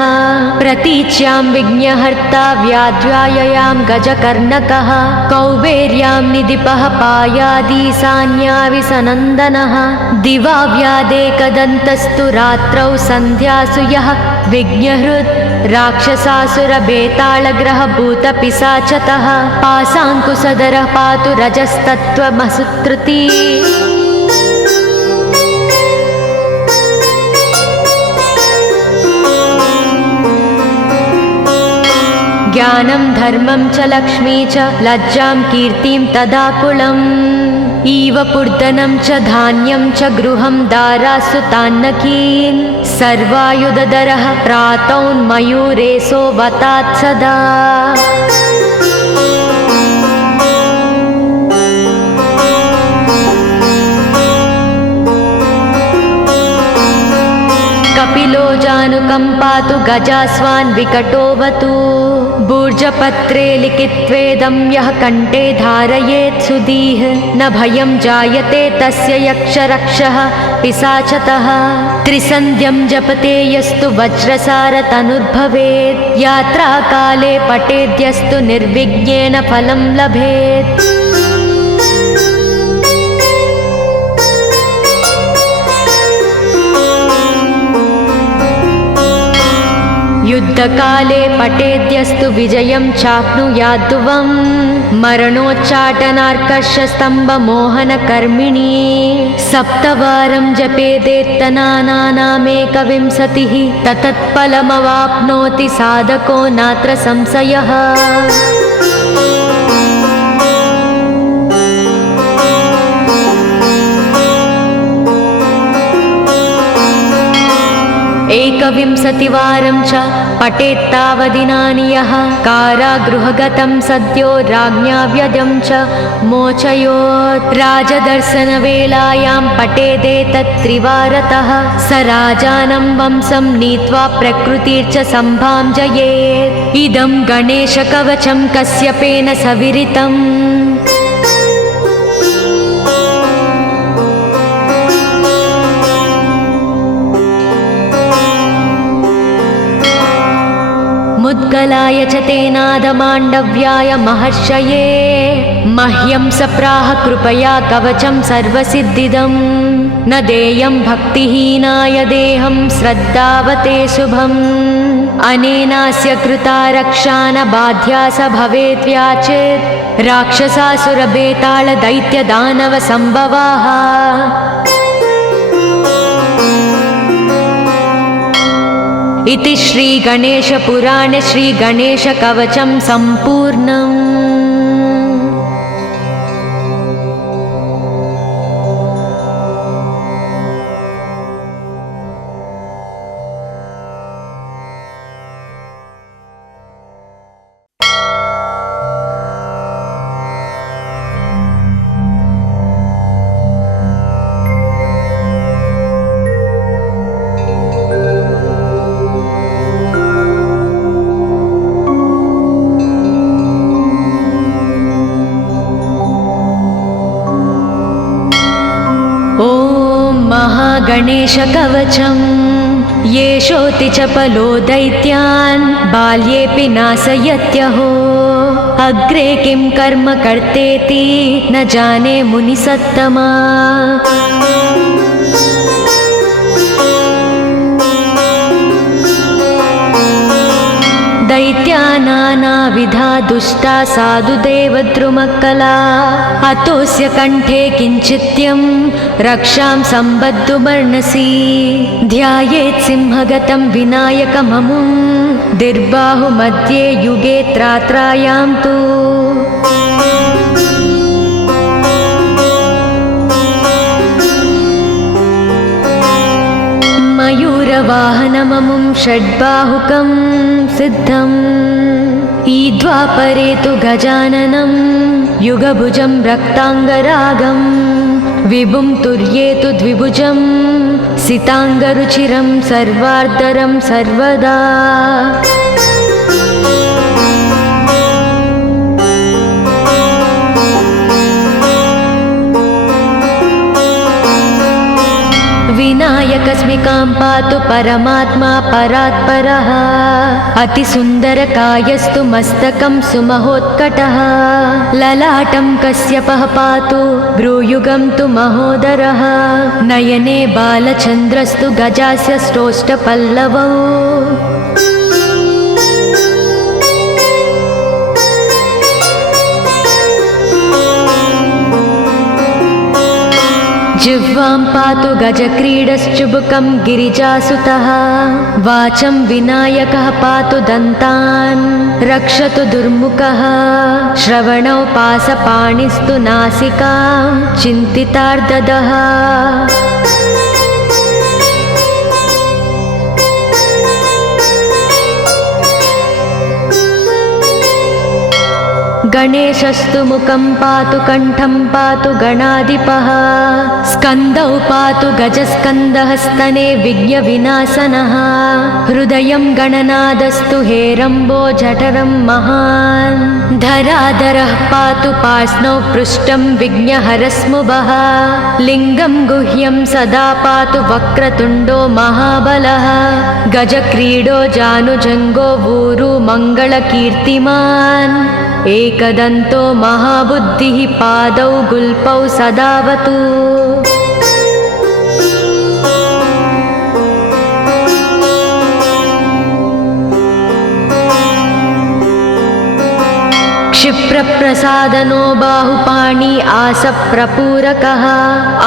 प्रतीच्यां विघ्नहर्ता व्याध्याययां गजकर्णकः कौबेर्यां निधिपः पायादीशान्याविसनन्दनः दिवा व्यादेकदन्तस्तु रात्रौ सन्ध्यासु यः विघ्नहृत् राक्षसासुरभेताళग्रहभूतपिशाचतः पासाङ्कुशधरः पातु रजस्तत्त्वमसुत्रुति ज्ञानं धर्मं च लक्ष्मी च लज्जां कीर्तिं तदाकुलम् इव पूर्धनं च धान्यं च गृहं दारासु तान्नकीन् सर्वायुधधरः प्रातौन्मयूरेशो वतात् सदा कपिलो जानुकम्पातु गजास्वान् विकटोऽवतु भूर्जपत्रे लिखित्वेदं यः कण्ठे धारयेत् सुधीः न भयं जायते तस्य यक्षरक्षः पिशाचतः त्रिसन्ध्यं जपते यस्तु वज्रसारतनुर्भवेत् यात्राकाले पठेद्यस्तु निर्विघ्नेन फलं लभेत् युद्धकाले पठेद्यस्तु विजयं चाप्नुयाद्ध्रुवम् मरणोच्चाटनार्कर्षस्तम्भमोहनकर्मिणी सप्तवारं जपेदेत्तनानामेकविंशतिः ततत्फलमवाप्नोति साधको नात्र संशयः एकविंशतिवारं च पठेत्तावदिनानि यः कारागृहगतं सद्यो राज्ञा व्यजं च मोचयोत् राजदर्शनवेलायां पठेदेतत्त्रिवारतः स राजानं वंशं नीत्वा प्रकृतिर्च सम्भाजयेत् इदं गणेशकवचं कश्यपेन सविरितम् मुद्गलाय च तेनादमाण्डव्याय महर्षये मह्यं सप्राह कृपया कवचं सर्वसिद्धिदं न देयं भक्तिहीनाय देहं श्रद्धावते शुभम् अनेनास्य कृता रक्षा न बाध्या स भवेत् व्याचेत् राक्षसासुरभेताళदैत्यदानवसम्भवाः इति श्री गणेशपुराणे श्री गणेशकवचं सम्पूर्णम्। गणेशकवचं येषोऽति चपलो दैत्यान् बाल्येऽपि नाशयत्यहो अग्रे किं कर्म कर्तेति न जाने मुनिसत्तमा दैत्यानानाविधा दुष्टा साधुदेवद्रुमक्कला अतोऽस्य कण्ठे किञ्चित्यं रक्षां सम्बद्धुमर्णसि ध्यायेत् सिंहगतं विनायकममुं दिर्बाहुमध्ये युगे त्रात्रायां तु मयूरवाहनममुं षड्बाहुकं सिद्धम् ईद्वापरे तु गजाननं युगभुजं रक्ताङ्गरागं विभुं तुर्येतु द्विभुजं सिताङ्गरुचिरं सर्वार्धरं सर्वदा विनायकस्मिकां पातु परमात्मा परात्परः अतिसुन्दरकायस्तु मस्तकं सुमहोत्कटः ललाटं कश्यपः पातु भ्रूयुगं तु महोदरः नयने बालचन्द्रस्तु गजास्य श्रोष्ठपल्लवौ जिह्वां पातु गजक्रीडश्चुबुकं गिरिजासुतः वाचं विनायकः पातु दन्तान् रक्षतु दुर्मुखः श्रवणौ पासपाणिस्तु नासिकां चिन्तितार्ददः गणेशस्तु मुखं पातु कण्ठं पातु गणाधिपः स्कन्दौ पातु गजस्कन्दः स्तने विघ्नविनाशनः हृदयं गणनादस्तु हेरम्बो जठरं महान् धराधरः पातु पार्ष्णौ पृष्ठं विघ्नहरस्मुभः लिङ्गं गुह्यं सदा पातु वक्रतुण्डो महाबलः गजक्रीडो जानुजङ्गो ऊरु मङ्गलकीर्तिमान् एकदन्तो महाबुद्धिः पादौ गुल्पौ सदावतु क्षिप्रप्रसादनो बाहुपाणि आसप्रपूरकः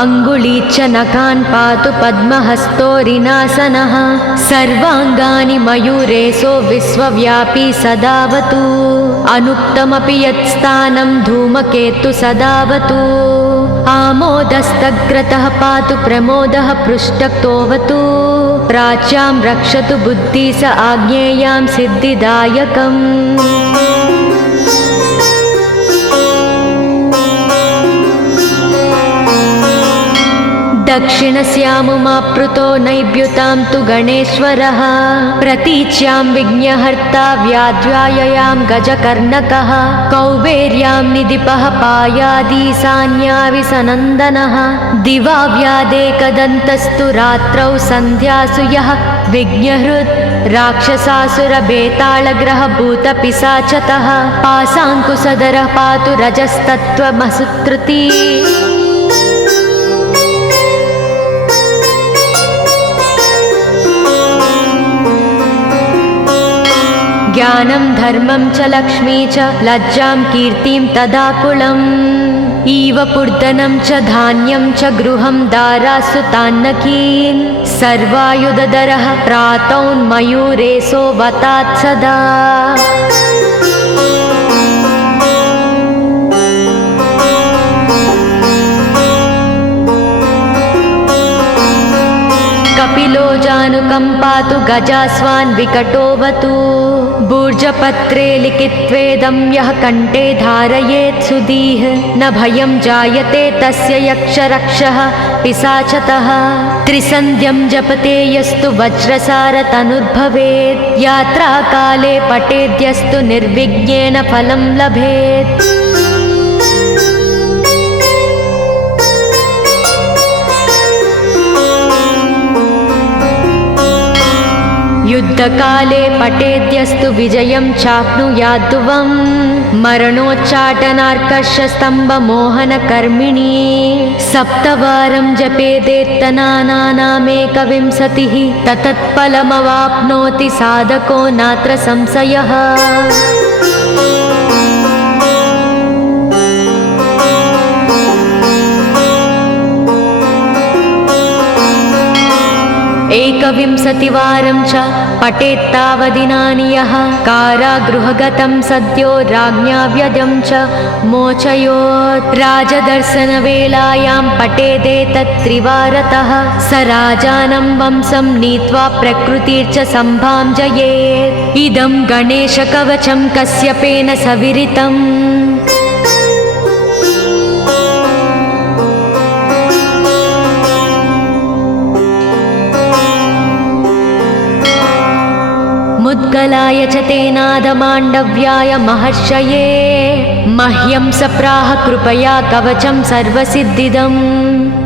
अङ्गुली च नखान् पातु पद्महस्तोरिनासनः सर्वाङ्गानि मयूरेशो विश्वव्यापी सदावतु अनुक्तमपि यत्स्थानं धूमकेतु सदावतु आमोदस्तग्रतः पातु प्रमोदः पृष्ठतोऽवतु प्राच्यां रक्षतु बुद्धि स आज्ञेयां सिद्धिदायकम् दक्षिणस्यामुमाप्लुतो नैव्युतां तु गणेश्वरः प्रतीच्यां विघ्नहर्ता व्याध्याययां गजकर्णकः कौबेर्यां निधिपः पायादीशान्याविसनन्दनः दिवा व्यादेकदन्तस्तु रात्रौ सन्ध्यासु यः विघ्नहृत् राक्षसासुरभेतालग्रहभूतपिशाचतः पाशाङ्कुशधरः पातु रजस्तत्त्वमसुत्रुती ज्ञानं धर्मं च लक्ष्मी च लज्जां कीर्तिं तदाकुलम् इव पूर्धनं च धान्यं च गृहं दारासु तान्नकीन् सर्वायुधधरः प्रातौन्मयूरेशो वतात् सदा कपिलो जानुकं पातु गजास्वान् विकटोऽवतु भूर्जपत्रे लिखित्वेदं यः कण्ठे धारयेत् सुधीः न भयं जायते तस्य यक्षरक्षः पिशाचतः त्रिसन्ध्यं जपते यस्तु वज्रसारतनुर्भवेत् यात्राकाले पठेद्यस्तु निर्विघ्नेन फलं लभेत् युद्धकाले पठेद्यस्तु विजयं चाप्नुयाद्ध्रुवम् मरणोच्चाटनार्कर्षस्तम्भमोहनकर्मिणी सप्तवारं जपेदेत्तनानामेकविंशतिः ततत्फलमवाप्नोति साधको नात्र संशयः एकविंशतिवारं च पठेत्तावदिनानि यः कारागृहगतं सद्यो राज्ञा व्यदं च मोचयोत् राजदर्शनवेलायां पठेदेतत्त्रिवारतः स राजानं वंशं नीत्वा प्रकृतिर्च सम्भां जयेत् इदं गणेशकवचं कश्यपेन सविरितम् मुद्गलाय च तेनादमाण्डव्याय महर्षये मह्यं सप्राह कृपया कवचं सर्वसिद्धिदं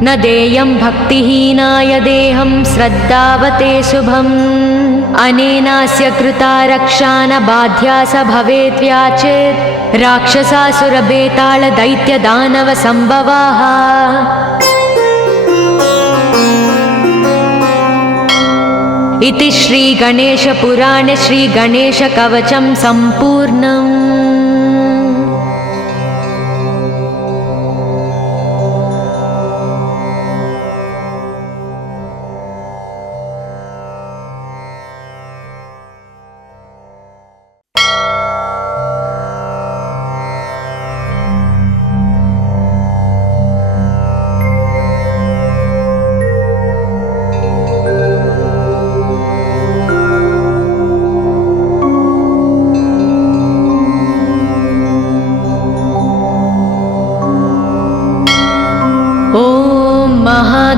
न देयं भक्तिहीनाय देहं श्रद्धावते शुभम् अनेनास्य कृता रक्षा न बाध्या स भवेत् व्याचेत् राक्षसासुरभेतालदैत्यदानवसम्भवाः इति श्रीगणेशपुराणे श्रीगणेशकवचं सम्पूर्णम्।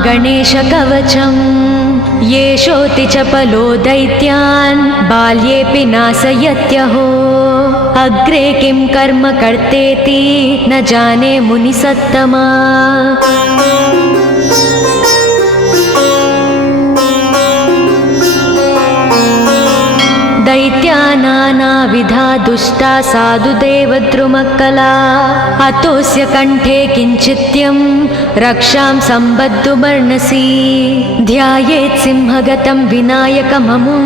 महागणेशकवचम् येषोऽति चपलो दैत्यान् बाल्येऽपि नाशयत्यहो अग्रे किं कर्म कर्तेति न जाने मुनिसत्तमा दैत्यानानाविधा दुष्टा साधुदेवद्रुमक्कला अतोऽस्य कण्ठे किञ्चित्यं रक्षां सम्बद्धुमर्णसि ध्यायेत् सिंहगतं विनायकममुं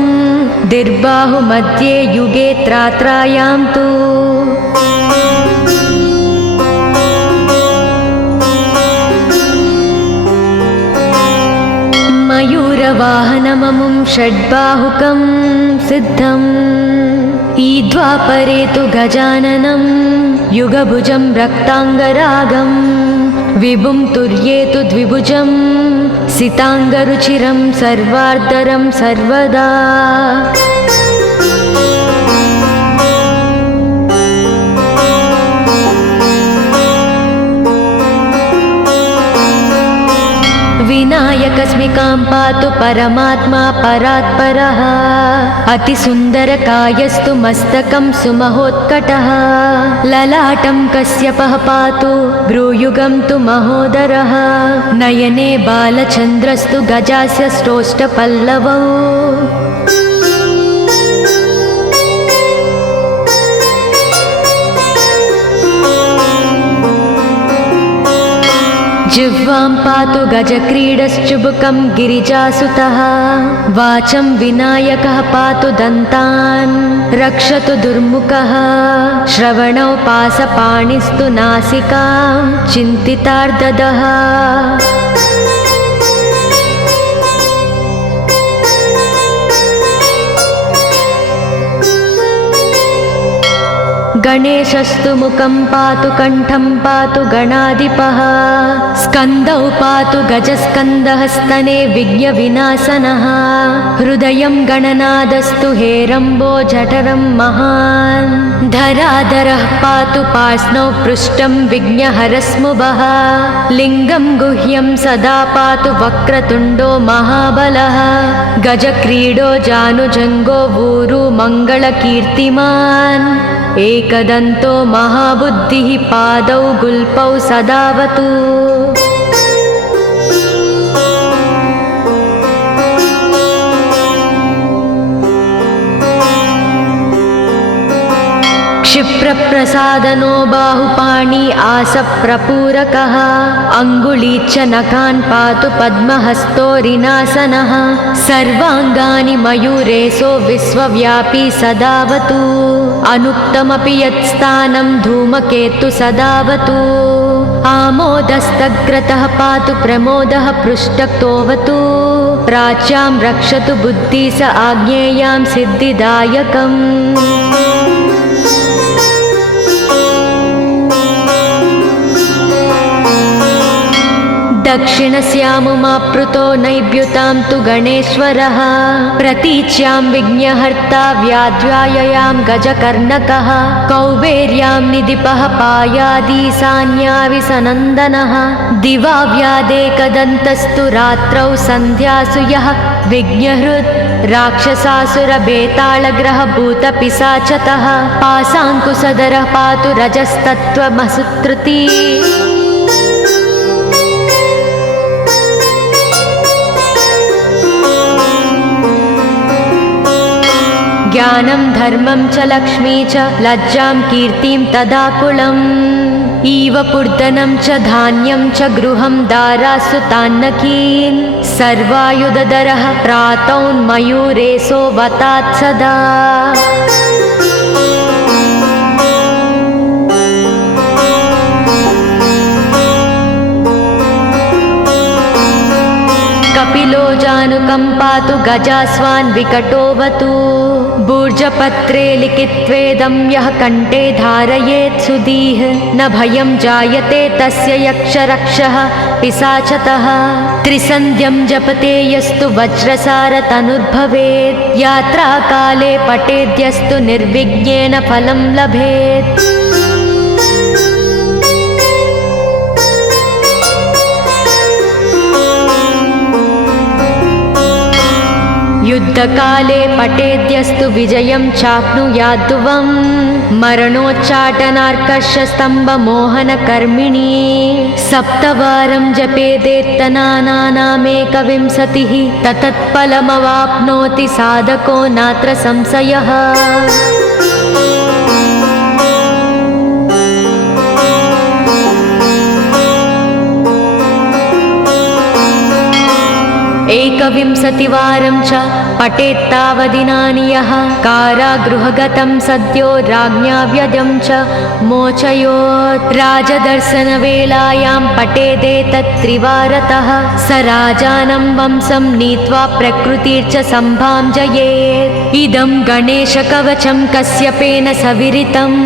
दिर्बाहुमध्ये युगे त्रात्रायां तु मयूरवाहनममुं षड्बाहुकं सिद्धम् ईद्वापरे तु गजाननं युगभुजं रक्ताङ्गरागं विभुं तुर्ये तु द्विभुजं सिताङ्गरुचिरं सर्वार्धरं सर्वदा विनायकस्मिकां पातु परमात्मा परात्परः अतिसुन्दरकायस्तु मस्तकं सुमहोत्कटः ललाटं कश्यपः पातु भ्रूयुगं तु महोदरः नयने बालचन्द्रस्तु गजास्य स्रोष्ठपल्लवौ जिह्वां पातु गजक्रीडश्चुबुकं गिरिजासुतः वाचं विनायकः पातु दन्तान् रक्षतु दुर्मुखः श्रवणौ पासपाणिस्तु नासिकां चिन्तितार्ददः गणेशस्तु मुखं पातु कण्ठं पातु गणाधिपः स्कन्दौ पातु गजस्कन्दः स्तने विघ्नविनाशनः हृदयं गणनादस्तु हेरम्बो जठरं महान् धराधरः पातु पार्ष्णौ पृष्ठं विघ्नहरस्मुभः लिङ्गं गुह्यं सदा पातु वक्रतुण्डो महाबलः गजक्रीडो जानुजङ्गो ऊरु मङ्गलकीर्तिमान् एकदन्तो महाबुद्धिः पादौ गुल्पौ सदावतु क्षिप्रप्रसादनो बाहुपाणि आसप्रपूरकः अङ्गुलीच्च नखान् पातु पद्महस्तोरिनासनः सर्वाङ्गानि मयूरेशो विश्वव्यापी सदावतु अनुक्तमपि यत्स्थानं धूमकेतु सदावतु आमोदस्तग्रतः पातु प्रमोदः पृष्ठतोऽवतु प्राच्यां रक्षतु बुद्धि स आज्ञेयां सिद्धिदायकम् दक्षिणस्यामुमाप्लुतो नैव्युतां तु गणेश्वरः प्रतीच्यां विघ्नहर्ता व्याध्याययां गजकर्णकः कौबेर्यां निधिपः पायादीशान्याविसनन्दनः दिवा व्यादेकदन्तस्तु रात्रौ सन्ध्यासु यः विघ्नहृत् राक्षसासुरबेतालग्रह भूतपिशाचतः पाशाङ्कुशधरः पातु रजस्तत्त्वमसुत्रुती ज्ञानं धर्मं च लक्ष्मी च लज्जां कीर्तिं तदाकुलम् इव पूर्धनं च धान्यं च गृहं दारासु तान्नकीन् सर्वायुधधरः प्रातौन्मयूरेशो वतात् सदा कपिलो जानुकं पातु गजास्वान् विकटोऽवतु भूर्जपत्रे लिखित्वेदं यः कण्ठे धारयेत् सुधीः न भयं जायते तस्य यक्षरक्षः पिशाचतः त्रिसन्ध्यं जपते यस्तु वज्रसारतनुर्भवेत् यात्राकाले पठेद्यस्तु निर्विघ्नेन फलं लभेत् युद्धकाले पठेद्यस्तु विजयं चाप्नुयाद्ध्रुवम् मरणोच्चाटनार्कर्षस्तम्भमोहनकर्मिणी सप्तवारं जपेदेत्तनानामेकविंशतिः ततत्फलमवाप्नोति साधको नात्र संशयः। एकविंशतिवारं च पठेत्तावदिनानि यः कारागृहगतं सद्यो राज्ञा व्यजं च मोचयोत् राजदर्शनवेलायां पठेदेतत्त्रिवारतः स राजानं वंशं नीत्वा प्रकृतिर्च सम्भाञ्जयेत्। इदं गणेशकवचं कश्यपेन सविरितम्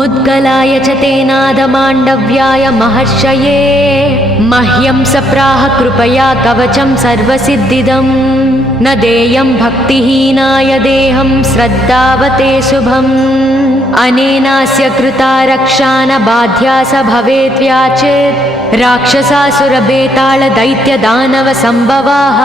मुद्गलाय च तेनादमाण्डव्याय महर्षये मह्यं सप्राह कृपया कवचं सर्वसिद्धिदं न देयं भक्तिहीनाय देहं श्रद्धावते शुभम् अनेनास्य कृता रक्षा न बाध्या स भवेद्व्याचेत् राक्षसासुरबेतालदैत्यदानवसम्भवाः।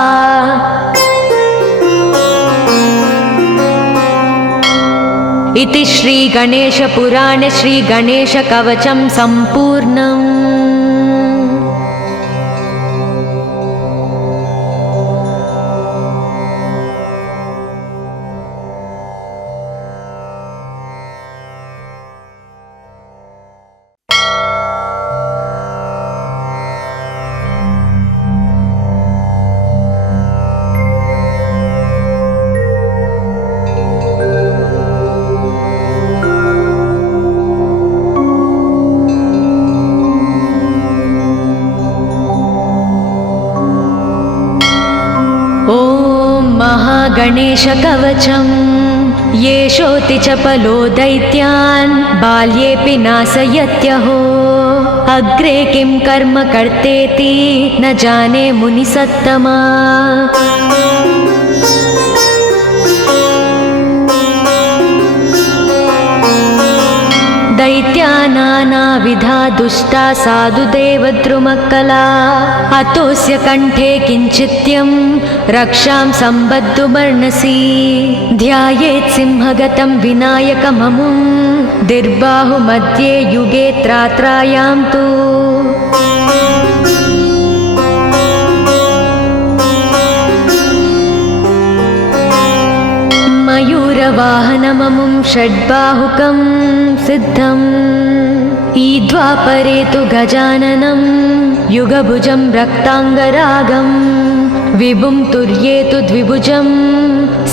इति श्रीगणेशपुराणे श्रीगणेशकवचं सम्पूर्णम्। गणेशकवचं येषोऽति चपलो दैत्यान् बाल्येऽपि नाशयत्यहो अग्रे किं कर्म कर्तेति न जाने मुनिसत्तमा। दैत्या नानाविधा दुष्टा साधुदेवद्रुमक्कला अतोऽस्य कंठे किञ्चित्यं रक्षां सम्बद्धुमर्णसि ध्यायेत् सिंहगतं विनायकममुं दिर्बाहुमध्ये युगे त्रात्रायां तु मयूरवाहनममुं षड्बाहुकं सिद्धम् ईद्वापरे तु गजाननं युगभुजं रक्ताङ्गरागं विभुं तुर्ये तु द्विभुजं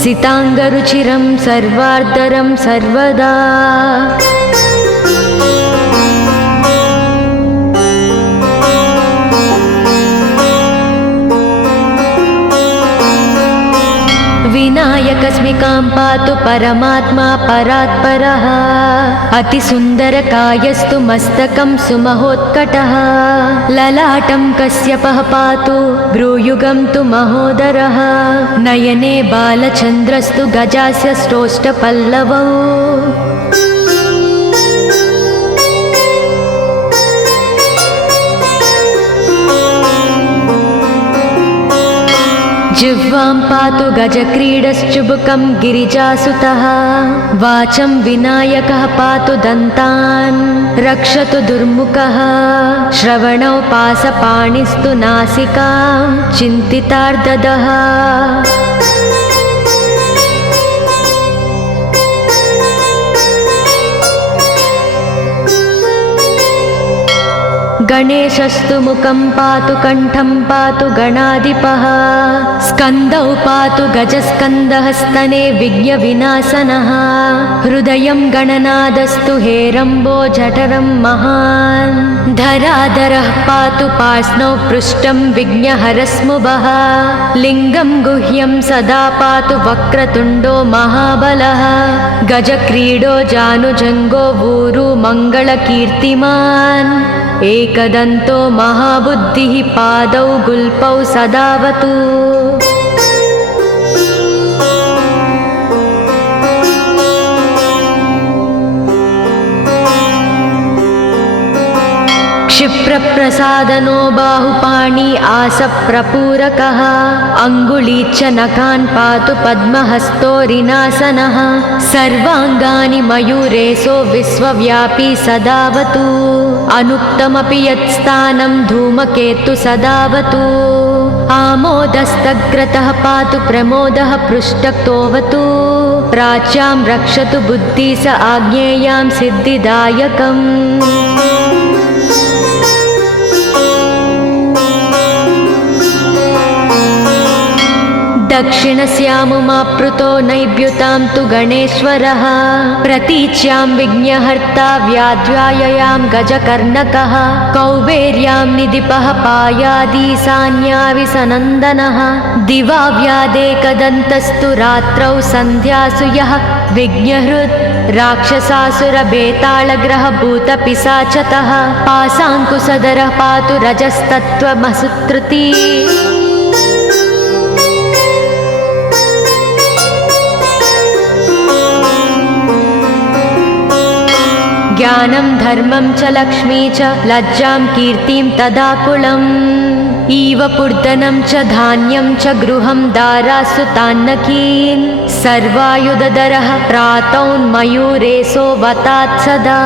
सिताङ्गरुचिरं सर्वार्धरं सर्वदा। विनायकस्मिकां पातु परमात्मा परात्परः अतिसुन्दरकायस्तु मस्तकं सुमहोत्कटः ललाटं कश्यपः पातु भ्रूयुगं तु महोदरः नयने बालचन्द्रस्तु गजास्य स्रोष्टपल्लवौ जिह्वां पातु गजक्रीडश्चुबुकं गिरिजासुतः वाचं विनायकः पातु दन्तान् रक्षतु दुर्मुखः श्रवणौ पासपाणिस्तु नासिकां चिन्तितार्ददः गणेशस्तु मुखं पातु कण्ठं पातु गणाधिपः स्कन्दौ पातु गजस्कन्दः स्तने विघ्नविनाशनः हृदयं गणनादस्तु हेरम्बो जठरं महान् धराधरः पातु पार्ष्णौ पृष्ठं विघ्नहरस्मुभः लिङ्गं गुह्यं सदा पातु वक्रतुण्डो महाबलः गजक्रीडो जानुजङ्गो ऊरु मङ्गलकीर्तिमान् एकदन्तो महाबुद्धिः पादौ गुल्पौ सदावतु क्षिप्रप्रसादनो बाहुपाणि आसप्रपूरकः अङ्गुलीच्च नखान् पातु पद्महस्तोरिनासनः सर्वाङ्गानि मयूरेशो विश्वव्यापी सदावतु अनुक्तमपि यत्स्थानं धूमकेतु सदावतु आमोदस्तग्रतः पातु प्रमोदः पृष्ठतोऽवतु प्राच्यां रक्षतु बुद्धि स आज्ञेयां सिद्धिदायकम् दक्षिणस्यामुमाप्लुतो नैव्युतां तु गणेश्वरः प्रतीच्यां विघ्नहर्ता व्याध्याययां गजकर्णकः कौबेर्यां निधिपः पायादीशान्याविसनन्दनः दिवा व्यादेकदन्तस्तु रात्रौ सन्ध्यासु यः विघ्नहृत् राक्षसासुरबेताళग्रहभूतपिशाचतः पासाङ्कुशधरः पातु रजस्तत्त्वमसुत्रुती ज्ञानं धर्मं च लक्ष्मी च लज्जां कीर्तिं तदाकुलम् इव पूर्धनं च धान्यं च गृहं दारासु तान्नकीन् सर्वायुधधरः प्रातौन्मयूरेशो वतात् सदा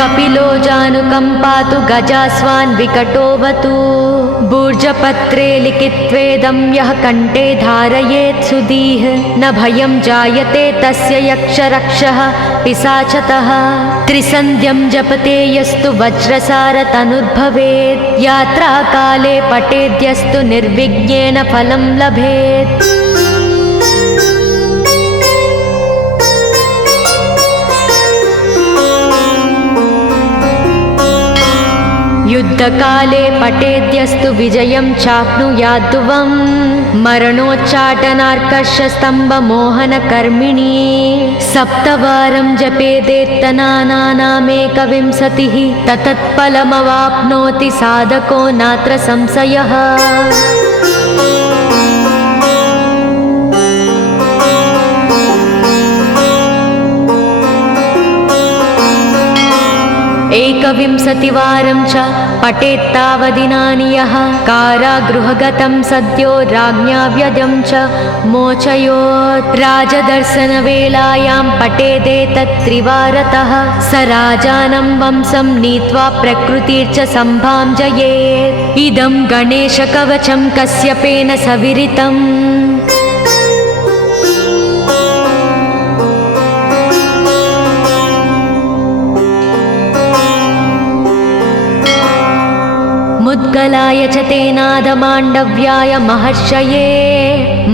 कपिलो जानुकम्पातु गजास्वान् विकटोऽवतु भूर्जपत्रे लिखित्वेदं यः कण्ठे धारयेत् सुधीः न भयं जायते तस्य यक्षरक्षः पिशाचतः त्रिसन्ध्यं जपते यस्तु वज्रसारतनुर्भवेत् यात्राकाले पठेद्यस्तु निर्विघ्नेन फलं लभेत् युद्धकाले पठेद्यस्तु विजयं चाप्नुयाद्ध्रुवम् मरणोच्चाटनार्कषस्तम्भमोहनकर्मिणी सप्तवारं जपेदेत्तनानामेकविंशतिः ततत्फलमवाप्नोति साधको नात्र संशयः एकविंशतिवारं च पठेत्तावदिनानि यः कारागृहगतं सद्यो राज्ञा व्यजं च मोचयोत् राजदर्शनवेलायां पठेदेतत्त्रिवारतः स राजानं वंशं नीत्वा प्रकृतिर्च सम्भाजयेत् इदं गणेशकवचं कश्यपेन सविरितम् मुद्गलाय च तेनादमाण्डव्याय महर्षये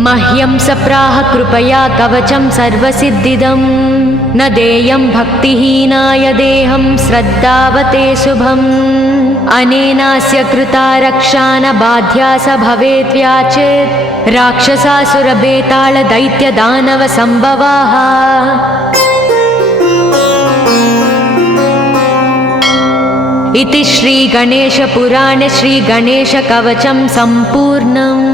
मह्यं सप्राह कृपया कवचं सर्वसिद्धिदं न देयं भक्तिहीनाय देहं श्रद्धावते शुभम् अनेनास्य कृता रक्षा न बाध्या स भवेत् व्याचेत् राक्षसासुरबेताళदैत्यदानवसम्भवाः इति श्रीगणेशपुराणे श्रीगणेशकवचं सम्पूर्णम्।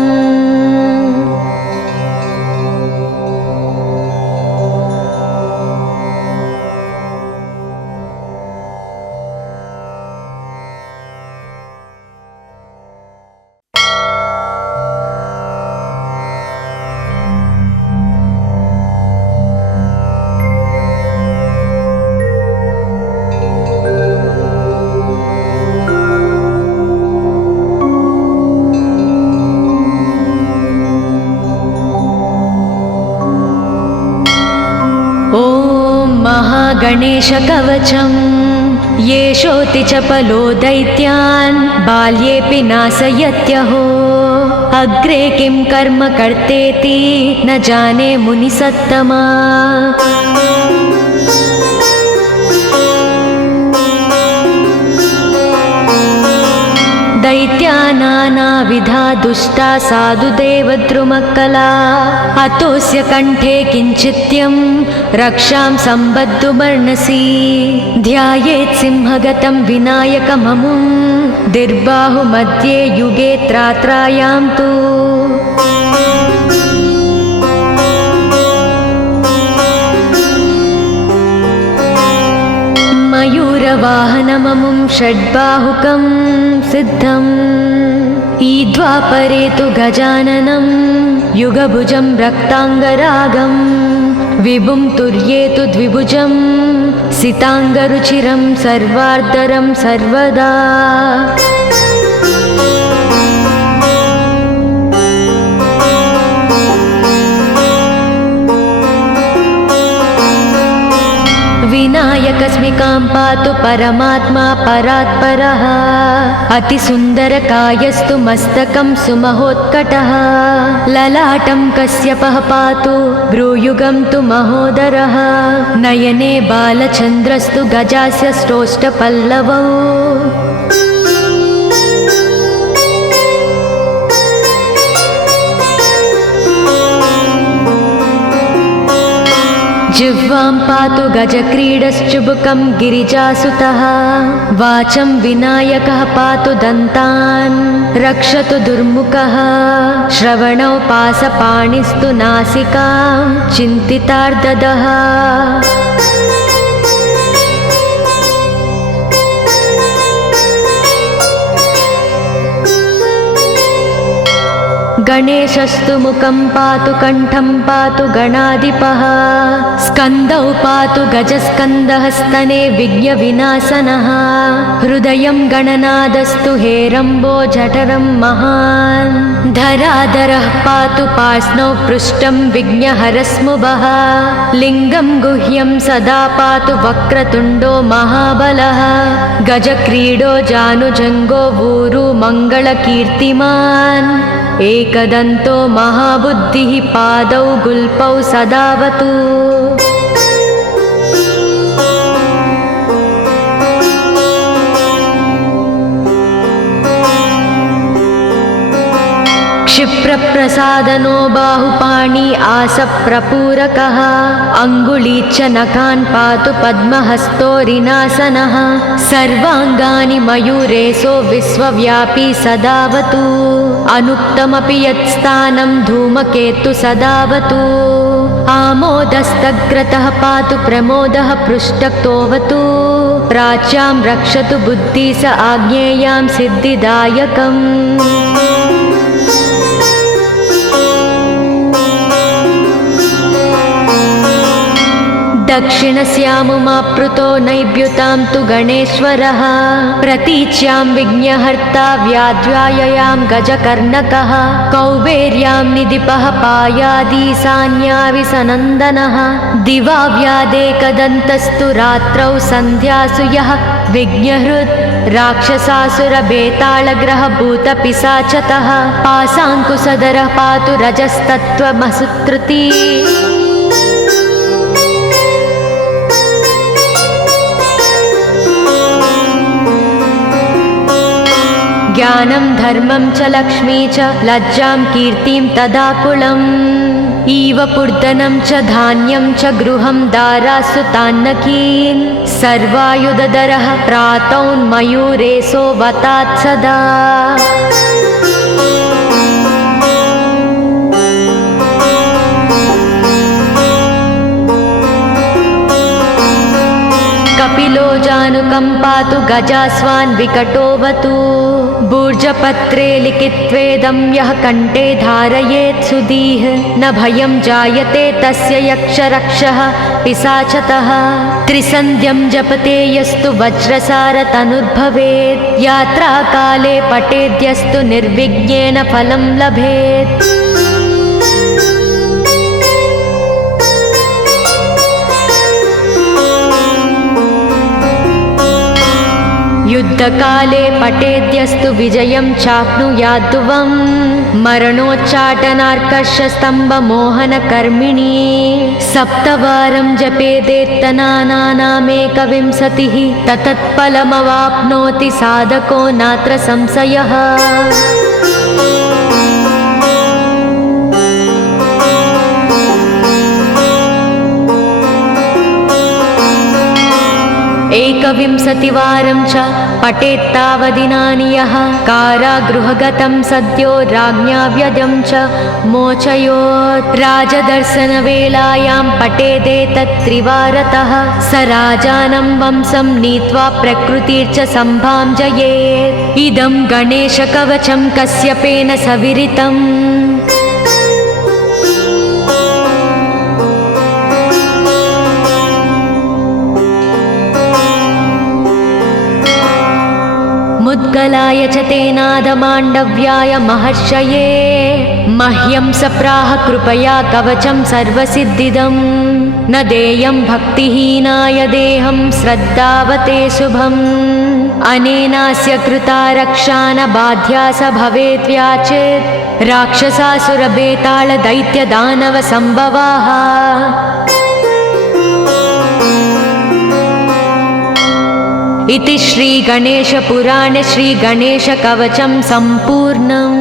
गणेशकवचं येषोऽति चपलो दैत्यान् बाल्येऽपि नाशयत्यहो अग्रे किं कर्म कर्तेति न जाने मुनिसत्तमा दैत्या नानाविधा दुष्टा साधुदेवद्रुमक्कला अतोऽस्य कण्ठे किञ्चित्यं रक्षां सम्बद्धुमर्णसि ध्यायेत् सिंहगतं विनायकममुं दिर्बाहुमध्ये युगे त्रात्रायां तु वाहनममुं षड्बाहुकं सिद्धम् ईद्वापरे तु गजाननं युगभुजं रक्ताङ्गरागं विभुं तुर्ये तु द्विभुजं सिताङ्गरुचिरं सर्वार्धरं सर्वदा विनायकस्मिकां पातु परमात्मा परात्परः अतिसुन्दरकायस्तु मस्तकं सुमहोत्कटः ललाटं कश्यपः पातु भ्रूयुगं तु महोदरः नयने बालचन्द्रस्तु गजास्य स्रोष्ठपल्लवौ जिह्वां पातु गजक्रीडश्चुबुकं गिरिजासुतः वाचं विनायकः पातु दन्तान् रक्षतु दुर्मुखः श्रवणौ पासपाणिस्तु नासिकां चिन्तितार्ददः गणेशस्तु मुखं पातु कण्ठं पातु गणाधिपः स्कन्दौ पातु गजस्कन्दः स्तने विघ्नविनाशनः हृदयं गणनादस्तु हेरम्बो जठरं महान् धराधरः पातु पार्ष्णौ पृष्ठं विघ्नहरस्मुभः लिङ्गं गुह्यं सदा पातु वक्रतुण्डो महाबलः गजक्रीडो जानुजङ्गो ऊरु मङ्गलकीर्तिमान् एकदन्तो महाबुद्धिः पादौ गुल्पौ सदावतु क्षिप्रप्रसादनो बाहुपाणि आसप्रपूरकः अङ्गुली च नखान् पातु पद्महस्तोरिनासनः सर्वाङ्गानि मयूरेशो विश्वव्यापी सदावतु अनुक्तमपि यत्स्थानं धूमकेतु सदावतु आमोदस्तग्रतः पातु प्रमोदः पृष्ठतोऽवतु प्राच्यां रक्षतु बुद्धि स आज्ञेयां सिद्धिदायकम् दक्षिणस्यामुमाप्लुतो नैव्युतां तु गणेश्वरः प्रतीच्यां विघ्नहर्ता व्याध्याययां गजकर्णकः कौबेर्यां निधिपः पायादीशान्याविसनन्दनः दिवा व्यादेकदन्तस्तु रात्रौ सन्ध्यासु यः विघ्नहृत् राक्षसासुरबेतालग्रहभूतपिशाचतः पाशाङ्कुशधरः पातु रजस्तत्त्वमसुत्रुती ज्ञानं धर्मं च लक्ष्मी च लज्जां कीर्तिं तदाकुलम् इव पूर्धनं च धान्यं च गृहं दारासु तान्नकीन् सर्वायुधधरः प्रातौन्मयूरेशो वतात् सदा कपिलो जानुकं पातु गजास्वान् विकटोऽवतु भूर्जपत्रे लिखित्वेदं यः कण्ठे धारयेत् सुधीः न भयं जायते तस्य यक्षरक्षः पिशाचतः त्रिसन्ध्यं जपते यस्तु वज्रसारतनुर्भवेत् यात्राकाले पठेद्यस्तु निर्विघ्नेन फलं लभेत् युद्धकाले पठेद्यस्तु विजयं चाप्नुयाद्ध्रुवं मरणोच्चाटनार्कषस्तम्भमोहनकर्मिणी सप्तवारं जपेदेत्तनानामेकविंशतिः ततत्फलमवाप्नोति साधको नात्र संशयः एकविंशतिवारं च पठेत्तावदिनानि यः कारागृहगतं सद्यो राज्ञा व्यजं च मोचयोत् राजदर्शनवेलायां पठेदेतत्त्रिवारतः स राजानं वंशं नीत्वा प्रकृतिर्च सम्भां जयेत् इदं गणेशकवचं कश्यपेन सविरितम् मुद्गलाय च तेनादमाण्डव्याय महर्षये मह्यं सप्राह कृपया कवचं सर्वसिद्धिदं न देयं भक्तिहीनाय देहं श्रद्धावते शुभम् अनेनास्य कृता रक्षा न बाध्या स भवेद्व्याचेत् राक्षसासुरबेतालदैत्यदानवसम्भवाः इति श्रीगणेशपुराणे श्रीगणेशकवचं सम्पूर्णम्।